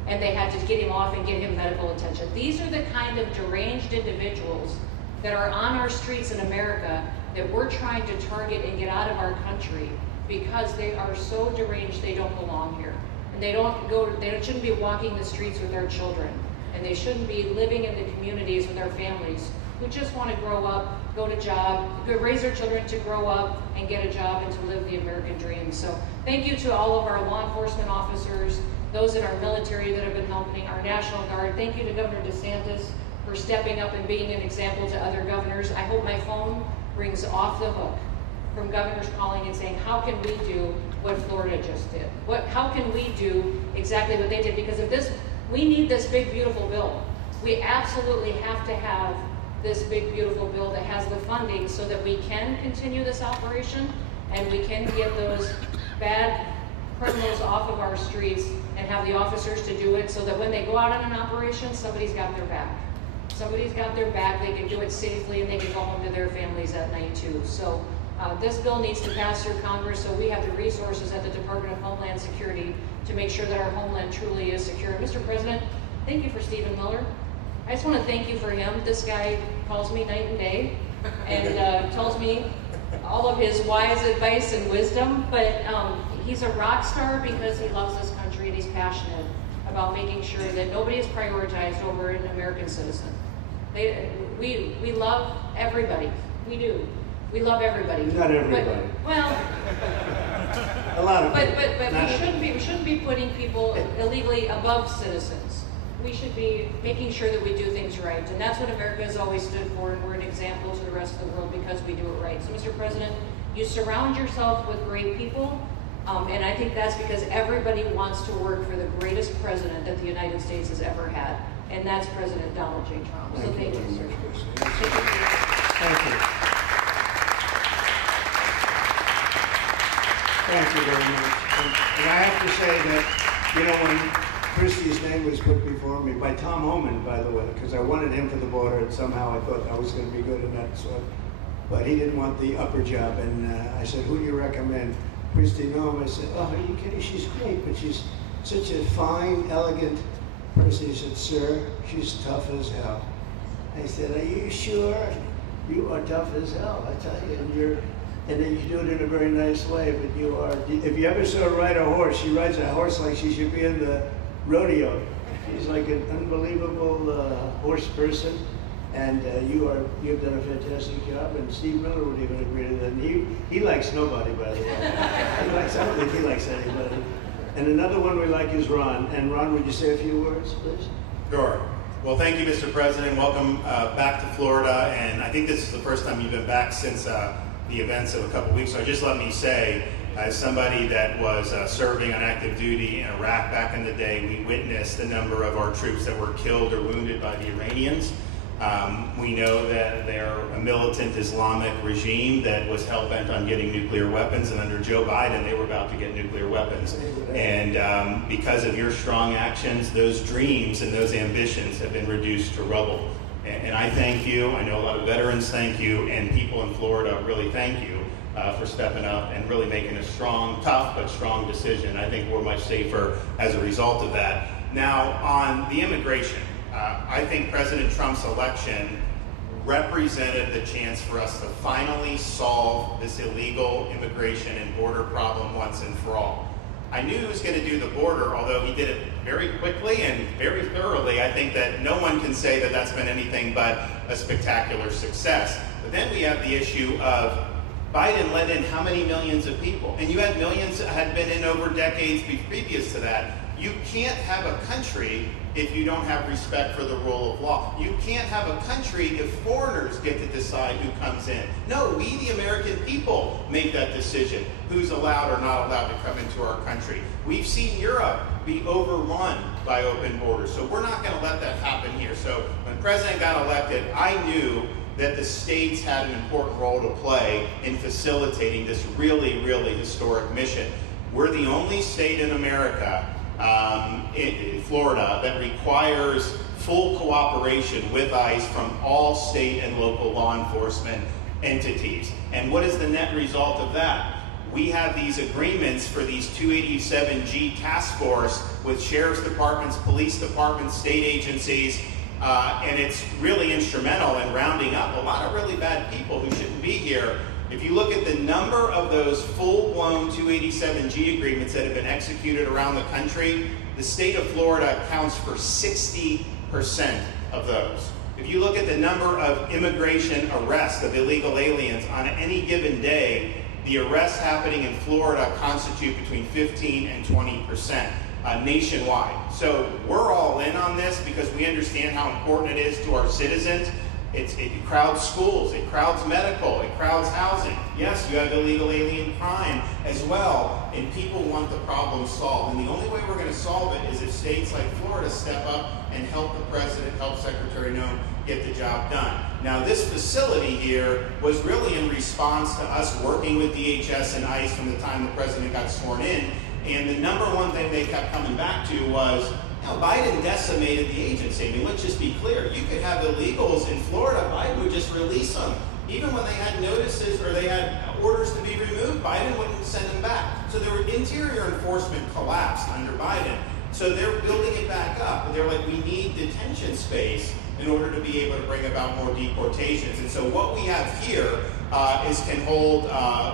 And they had to get him off and get him medical attention. These are the kind of deranged individuals that are on our streets in America that we're trying to target and get out of our country because they are so deranged they don't belong here. And they shouldn't be walking the streets with their children. And they shouldn't be living in the communities with their families who just want to grow up, go to job, raise their children to grow up and get a job and to live the American dream. So thank you to all of our law enforcement officers, those in our military that have been helping, our National Guard. Thank you to Governor DeSantis for stepping up and being an example to other governors. I hope my phone rings off the hook from governors calling and saying, how can we do what Florida just did? How can we do exactly what they did? Because of this, we need this big, beautiful bill. We absolutely have to have this big, beautiful bill that has the funding so that we can continue this operation and we can get those bad criminals off of our streets and have the officers to do it so that when they go out on an operation, somebody's got their back. Somebody's got their back, they can do it safely, and they can go home to their families at night too. So this bill needs to pass through Congress so we have the resources at the Department of Homeland Security to make sure that our homeland truly is secure. Mr. President, thank you for Stephen Miller. I just want to thank you for him. This guy calls me night and day and tells me all of his wise advice and wisdom, but he's a rock star because he loves this country and he's passionate about making sure that nobody is prioritized over an American citizen. We love everybody. We do. We love everybody. Not everybody. But, well, A lot of but people. we shouldn't be putting people illegally above citizens. We should be making sure that we do things right, and that's what America has always stood for, and we're an example to the rest of the world because we do it right. So, Mr. President, you surround yourself with great people, and I think that's because everybody wants to work for the greatest president that the United States has ever had, and that's President Donald J. Trump. So thank you, sir. Thank you. Thank you very much. And I have to say that, you know, when Christie's name was put before me, by Tom Homan, by the way, because I wanted him for the border, and somehow I thought I was going to be good in that sort. But he didn't want the upper job, and I said, who do you recommend? Christie Noem. I said, oh, are you kidding? She's great, but she's such a fine, elegant person. He said, sir, she's tough as hell. I said, are you sure? You are tough as hell, I tell you, and then you do it in a very nice way, but you are, if you ever saw her ride a horse, she rides a horse like she should be in the rodeo. She's like an unbelievable horse person, and you've done a fantastic job, and Steve Miller would even agree to that. And he likes nobody, by the way. I don't think he likes anybody. And another one we like is Ron. And Ron, would you say a few words, please? Sure. Well, thank you, Mr. President. Welcome back to Florida, and I think this is the first time you've been back since the events of a couple weeks. So just let me say, as somebody that was serving on active duty in Iraq back in the day, we witnessed the number of our troops that were killed or wounded by the Iranians. We know that they're a militant Islamic regime that was hell-bent on getting nuclear weapons, and under Joe Biden, they were about to get nuclear weapons. And because of your strong actions, those dreams and those ambitions have been reduced to rubble. And I thank you. I know a lot of veterans thank you, and people in Florida really thank you for stepping up and really making a strong, tough, but strong decision. I think we're much safer as a result of that. Now, on the immigration, I think President Trump's election represented the chance for us to finally solve this illegal immigration and border problem once and for all. I knew he was going to do the border, although he did it very quickly and very thoroughly. I think that no one can say that that's been anything but a spectacular success. But then we have the issue of Biden let in how many millions of people? And you had millions that had been in over decades previous to that. You can't have a country if you don't have respect for the rule of law. You can't have a country if foreigners get to decide who comes in. No, we the American people make that decision, who's allowed or not allowed to come into our country. We've seen Europe be overrun by open borders, so we're not going to let that happen here. So when the president got elected, I knew that the states had an important role to play in facilitating this really, really historic mission. We're the only state in America, in Florida, that requires full cooperation with ICE from all state and local law enforcement entities. And what is the net result of that? We have these agreements for these 287G task force with sheriff's departments, police departments, state agencies, and it's really instrumental in rounding up a lot of really bad people who shouldn't be here. If you look at the number of those full-blown 287G agreements that have been executed around the country, the state of Florida accounts for 60% of those. If you look at the number of immigration arrests of illegal aliens on any given day, the arrests happening in Florida constitute between 15 and 20%. Nationwide. So we're all in on this because we understand how important it is to our citizens. It crowds schools, it crowds medical, it crowds housing. Yes, you have illegal alien crime as well, and people want the problem solved. And the only way we're going to solve it is if states like Florida step up and help the president, help Secretary Noem get the job done. Now, this facility here was really in response to us working with DHS and ICE from the time the president got sworn in. And the number one thing they kept coming back to was, you know, Biden decimated the agency. I mean, let's just be clear. You could have illegals in Florida. Biden would just release them. Even when they had notices or they had orders to be removed, Biden wouldn't send them back. So their interior enforcement collapsed under Biden. So they're building it back up. They're like, we need detention space in order to be able to bring about more deportations. And so what we have here can hold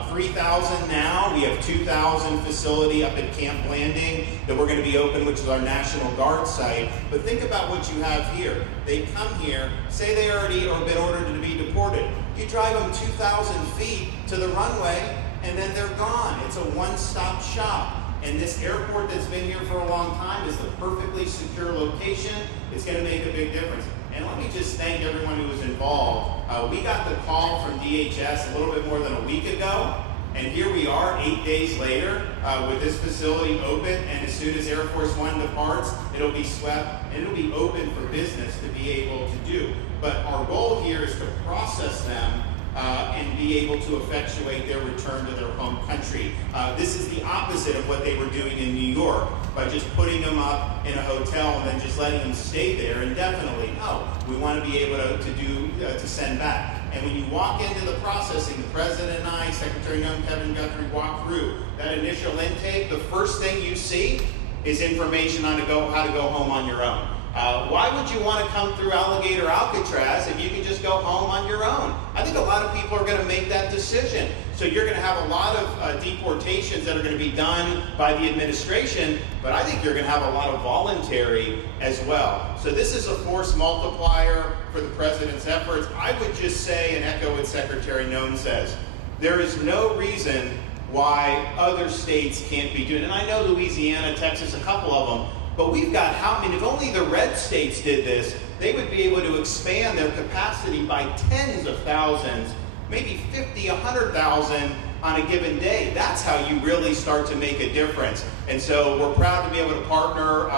3,000 now. We have 2,000 facility up at Camp Landing that we're going to be open, which is our National Guard site. But think about what you have here. They come here, say they already are been ordered to be deported. You drive them 2,000 feet to the runway, and then they're gone. It's a one-stop shop. And this airport that's been here for a long time is the perfectly secure location. It's going to make a big difference. And let me just thank everyone who was involved. We got the call from DHS a little bit more than a week ago, and here we are 8 days later with this facility open, and as soon as Air Force One departs, it'll be swept, and it'll be open for business to be able to do. But our goal here is to process them and be able to effectuate their return to their home country. This is the opposite of what they were doing in New York by just putting them up in a hotel and then just letting them stay there indefinitely. No, we want to be able to send back. And when you walk into the processing, the President and I, Secretary Noem, Kevin Guthrie, walk through that initial intake, the first thing you see is information on how to go home on your own. Why would you want to come through Alligator Alcatraz if you can just go home on your own? I think a lot of people are going to make that decision. So you're going to have a lot of deportations that are going to be done by the administration, but I think you're going to have a lot of voluntary as well. So this is a force multiplier for the President's efforts. I would just say, and echo what Secretary Noem says, there is no reason why other states can't be doing it. And I know Louisiana, Texas, a couple of them, but we've got if only the red states did this, they would be able to expand their capacity by tens of thousands, maybe 50, 100,000 on a given day. That's how you really start to make a difference. And so we're proud to be able to partner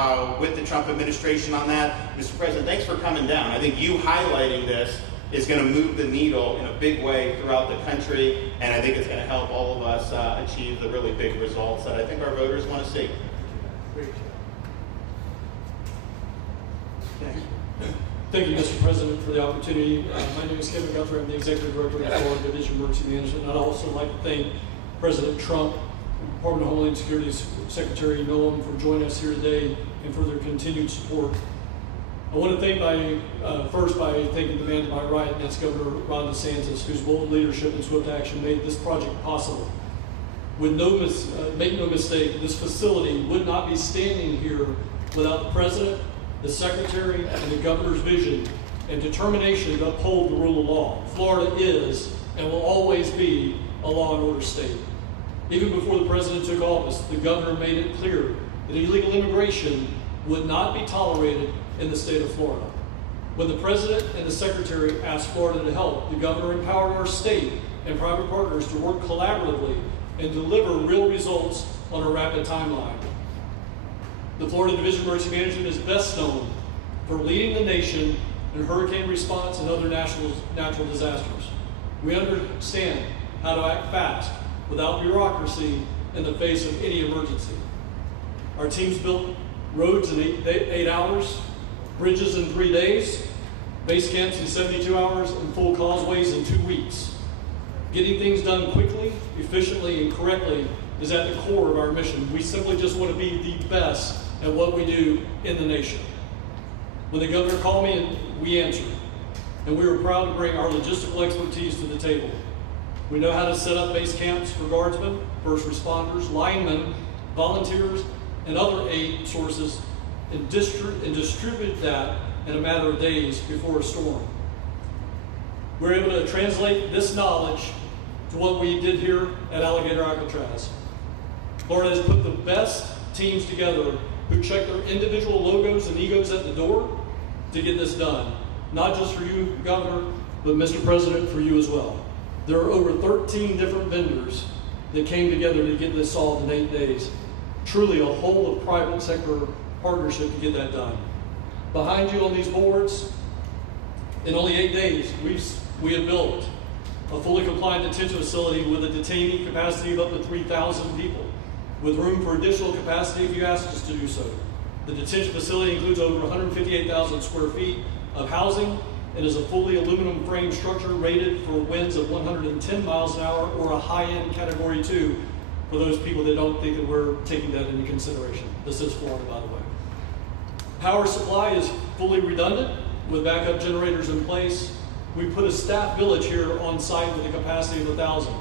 with the Trump administration on that. Mr. President, thanks for coming down. I think you highlighting this is going to move the needle in a big way throughout the country, and I think it's going to help all of us achieve the really big results that I think our voters want to see. Thank you, Mr. President, for the opportunity. My name is Kevin Guthrie. I'm the Executive Director of the Florida Division of Emergency Management. And I'd also like to thank President Trump, Department of Homeland Security's Secretary Noem for joining us here today and for their continued support. I want to thank first by thanking the man to my right, and that's Governor Ron DeSantis, whose bold leadership and swift action made this project possible. Make no mistake, this facility would not be standing here without the President, the Secretary, and the Governor's vision and determination to uphold the rule of law. Florida is and will always be a law and order state. Even before the President took office, the Governor made it clear that illegal immigration would not be tolerated in the state of Florida. When the President and the Secretary asked Florida to help, the Governor empowered our state and private partners to work collaboratively and deliver real results on a rapid timeline. The Florida Division of Emergency Management is best known for leading the nation in hurricane response and other natural disasters. We understand how to act fast without bureaucracy in the face of any emergency. Our teams built roads in 8 hours, bridges in 3 days, base camps in 72 hours, and full causeways in 2 weeks. Getting things done quickly, efficiently, and correctly is at the core of our mission. We simply just want to be the best at what we do in the nation. When the Governor called me, we answered, and we were proud to bring our logistical expertise to the table. We know how to set up base camps for guardsmen, first responders, linemen, volunteers, and other aid sources, and distribute that in a matter of days before a storm. We're able to translate this knowledge to what we did here at Alligator Alcatraz. Florida has put the best teams together who check their individual logos and egos at the door to get this done. Not just for you, Governor, but Mr. President, for you as well. There are over 13 different vendors that came together to get this solved in 8 days. Truly a whole of private sector partnership to get that done. Behind you on these boards, in only 8 days, we have built a fully compliant detention facility with a detainee capacity of up to 3,000 people, with room for additional capacity if you ask us to do so. The detention facility includes over 158,000 square feet of housing and is a fully aluminum frame structure rated for winds of 110 miles an hour or a high-end Category 2 for those people that don't think that we're taking that into consideration. This is Florida, by the way. Power supply is fully redundant with backup generators in place. We put a staff village here on site with a capacity of 1,000.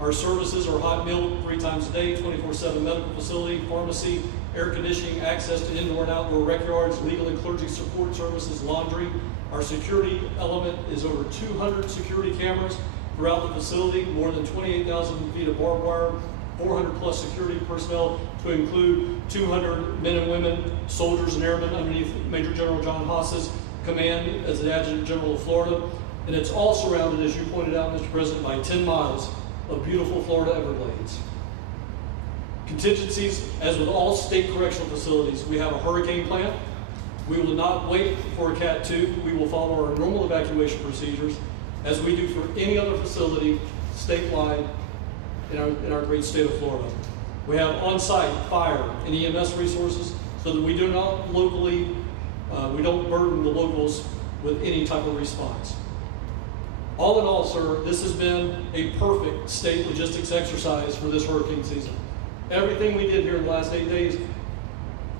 Our services are hot meal 3 times a day, 24/7 medical facility, pharmacy, air conditioning, access to indoor and outdoor rec yards, legal and clergy support services, laundry. Our security element is over 200 security cameras throughout the facility, more than 28,000 feet of barbed wire, 400 plus security personnel to include 200 men and women, soldiers and airmen underneath Major General John Haas's command as the Adjutant General of Florida. And it's all surrounded, as you pointed out, Mr. President, by 10 miles of beautiful Florida Everglades. Contingencies, as with all state correctional facilities, we have a hurricane plan. We will not wait for a Cat 2. We will follow our normal evacuation procedures as we do for any other facility statewide in our great state of Florida. We have on-site fire and EMS resources so that we do not locally, we don't burden the locals with any type of response. All in all, sir, this has been a perfect state logistics exercise for this hurricane season. Everything we did here in the last 8 days,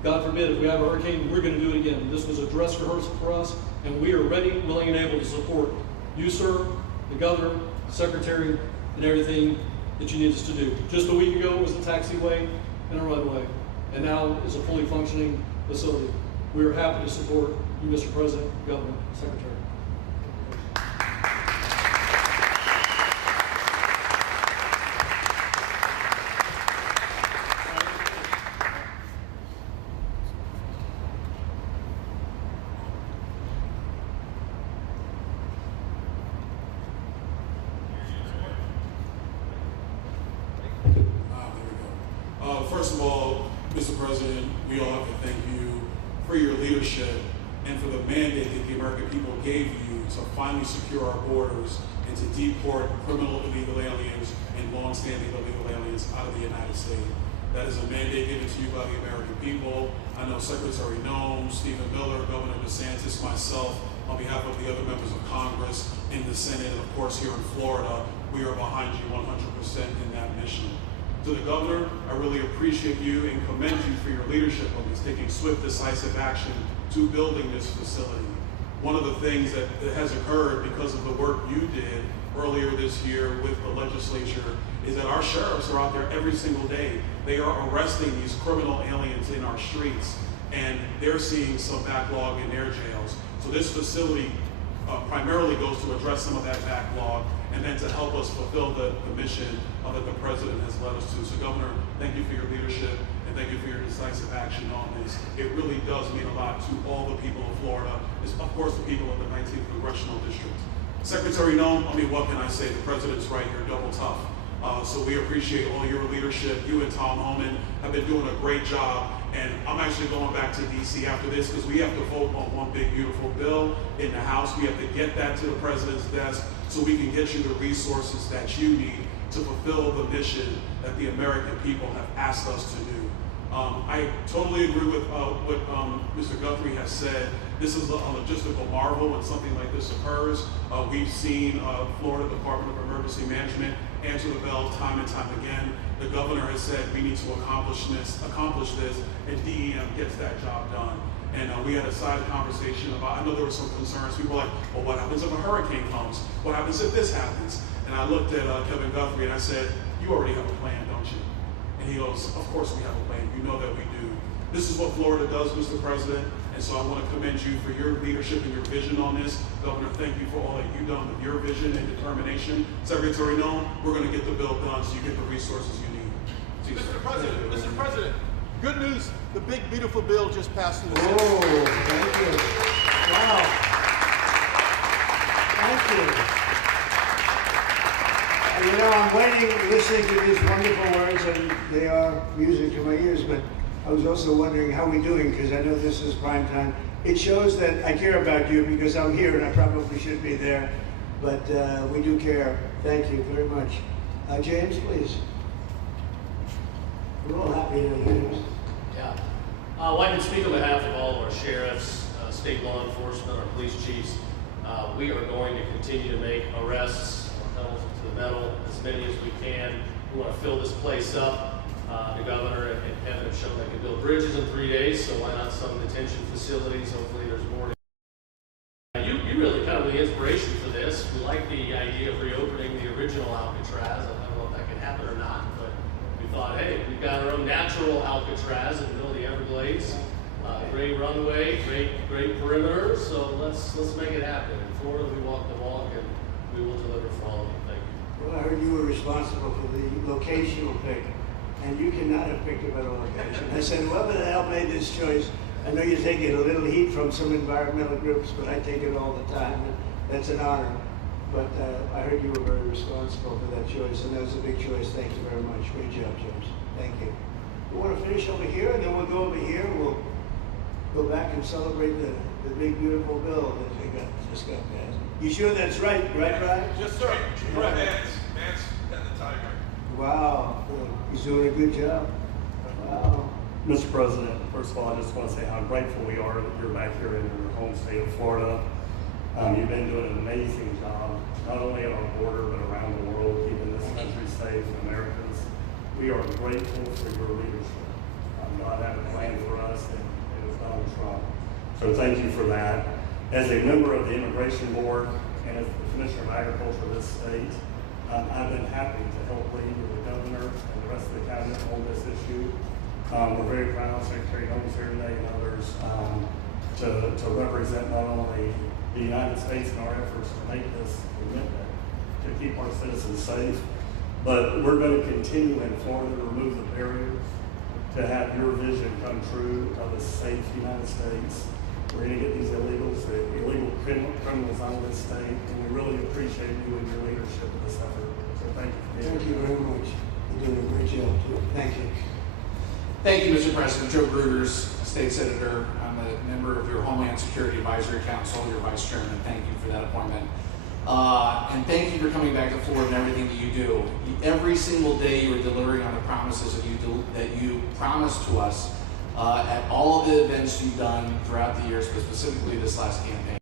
God forbid, if we have a hurricane, we're going to do it again. This was a dress rehearsal for us, and we are ready, willing, and able to support you, sir, the governor, secretary, and everything that you need us to do. Just a week ago, it was a taxiway and a runway, and now it's a fully functioning facility. We are happy to support you, Mr. President, Governor, Secretary. First of all, Mr. President, we all have to thank you for your leadership and for the mandate that the American people gave you to finally secure our borders and to deport criminal illegal aliens and long-standing illegal aliens out of the United States. That is a mandate given to you by the American people. I know Secretary Noem, Stephen Miller, Governor DeSantis, myself, on behalf of the other members of Congress in the Senate, and of course here in Florida, we are behind you 100% in that mission. To the Governor, I really appreciate you and commend you for your leadership on this, taking swift, decisive action to building this facility. One of the things that has occurred because of the work you did earlier this year with the legislature is that our sheriffs are out there every single day. They are arresting these criminal aliens in our streets, and they're seeing some backlog in their jails. So this facility primarily goes to address some of that backlog and then to help us fulfill the mission that the President has led us to. So Governor, thank you for your leadership and thank you for your decisive action on this. It really does mean a lot to all the people of Florida, of course the people of the 19th Congressional District. Secretary Noem, I mean, what can I say? The President's right here, double tough. So we appreciate all your leadership. You and Tom Homan have been doing a great job. And I'm actually going back to DC after this because we have to vote on one big beautiful bill in the House. We have to get that to the President's desk so we can get you the resources that you need to fulfill the mission that the American people have asked us to do. I totally agree with what Mr. Guthrie has said. This is a logistical marvel when something like this occurs. We've seen Florida Department of Emergency Management answer the bell time and time again. The governor has said we need to accomplish this, and DEM gets that job done. And we had a side conversation about, I know there were some concerns. People were like, well, what happens if a hurricane comes? What happens if this happens? And I looked at Kevin Guthrie and I said, you already have a plan, don't you? And he goes, of course we have a plan. You know that we do. This is what Florida does, Mr. President. And so I want to commend you for your leadership and your vision on this. Governor, thank you for all that you've done with your vision and determination. Secretary Noem, we're going to get the bill done so you get the resources you need. Mr. President, good news. The big, beautiful bill just passed through the Senate. Oh, thank you. Wow. Thank you. You know, I'm waiting, listening to these wonderful words, and they are music to my ears, but I was also wondering how we're doing, because I know this is prime time. It shows that I care about you because I'm here and I probably should be there, but we do care. Thank you very much. James, please. We're all happy to hear this. Yeah. I'd like to speak on behalf of all of our sheriffs, state law enforcement, our police chiefs. We are going to continue to make arrests, pedals to the metal, as many as we can. We want to fill this place up. The governor and Kevin have shown they can build bridges in 3 days, so why not some detention facilities? Hopefully there's more. You really kind of the inspiration for this. We like the idea of reopening the original Alcatraz. I don't know if that can happen or not, but we thought, hey, we've got our own natural Alcatraz in the middle of the Everglades. Great runway, great perimeter, so let's make it happen. In Florida, we walk the walk, and we will deliver for all of you. Thank you. Well, I heard you were responsible for the locational pick, and you cannot have picked a better location. I said, whoever the hell made this choice, I know you're taking a little heat from some environmental groups, but I take it all the time, and that's an honor. But I heard you were very responsible for that choice, and that was a big choice. Thank you very much. Great job, James. Thank you. We want to finish over here, and then we'll go over here. We'll go back and celebrate the big, beautiful bill that they just got passed. You sure that's right, Brian? Yes, sir. Right. Mance and the tiger. Wow. He's doing a good job. Wow. Mr. President, first of all, I just want to say how grateful we are that you're back here in your home state of Florida. You've been doing an amazing job, not only at our border, but around the world, keeping this country safe and Americans. We are grateful for your leadership. God had a plan for us, and it was Donald Trump. So thank you for that. As a member of the Immigration Board and as the Commissioner of Agriculture of this state, I've been happy to help lead with the governor and the rest of the cabinet on this issue. We're very proud, Secretary Holmes here today and others, to represent not only the United States in our efforts to make this commitment to keep our citizens safe, but we're going to continue in Florida to remove the barriers to have your vision come true of a safe United States. We're going to get these illegals, the illegal criminals out of this state, and we really appreciate you and your leadership in this effort. So thank you. Thank you very much. You're doing a great job, too. Thank you. Thank you, Mr. President. Joe Grugers, State Senator. I'm a member of your Homeland Security Advisory Council, your Vice Chairman. Thank you for that appointment. And thank you for coming back to Florida and everything that you do. Every single day you are delivering on the promises that you promised to us at all of the events you've done throughout the years, but specifically this last campaign.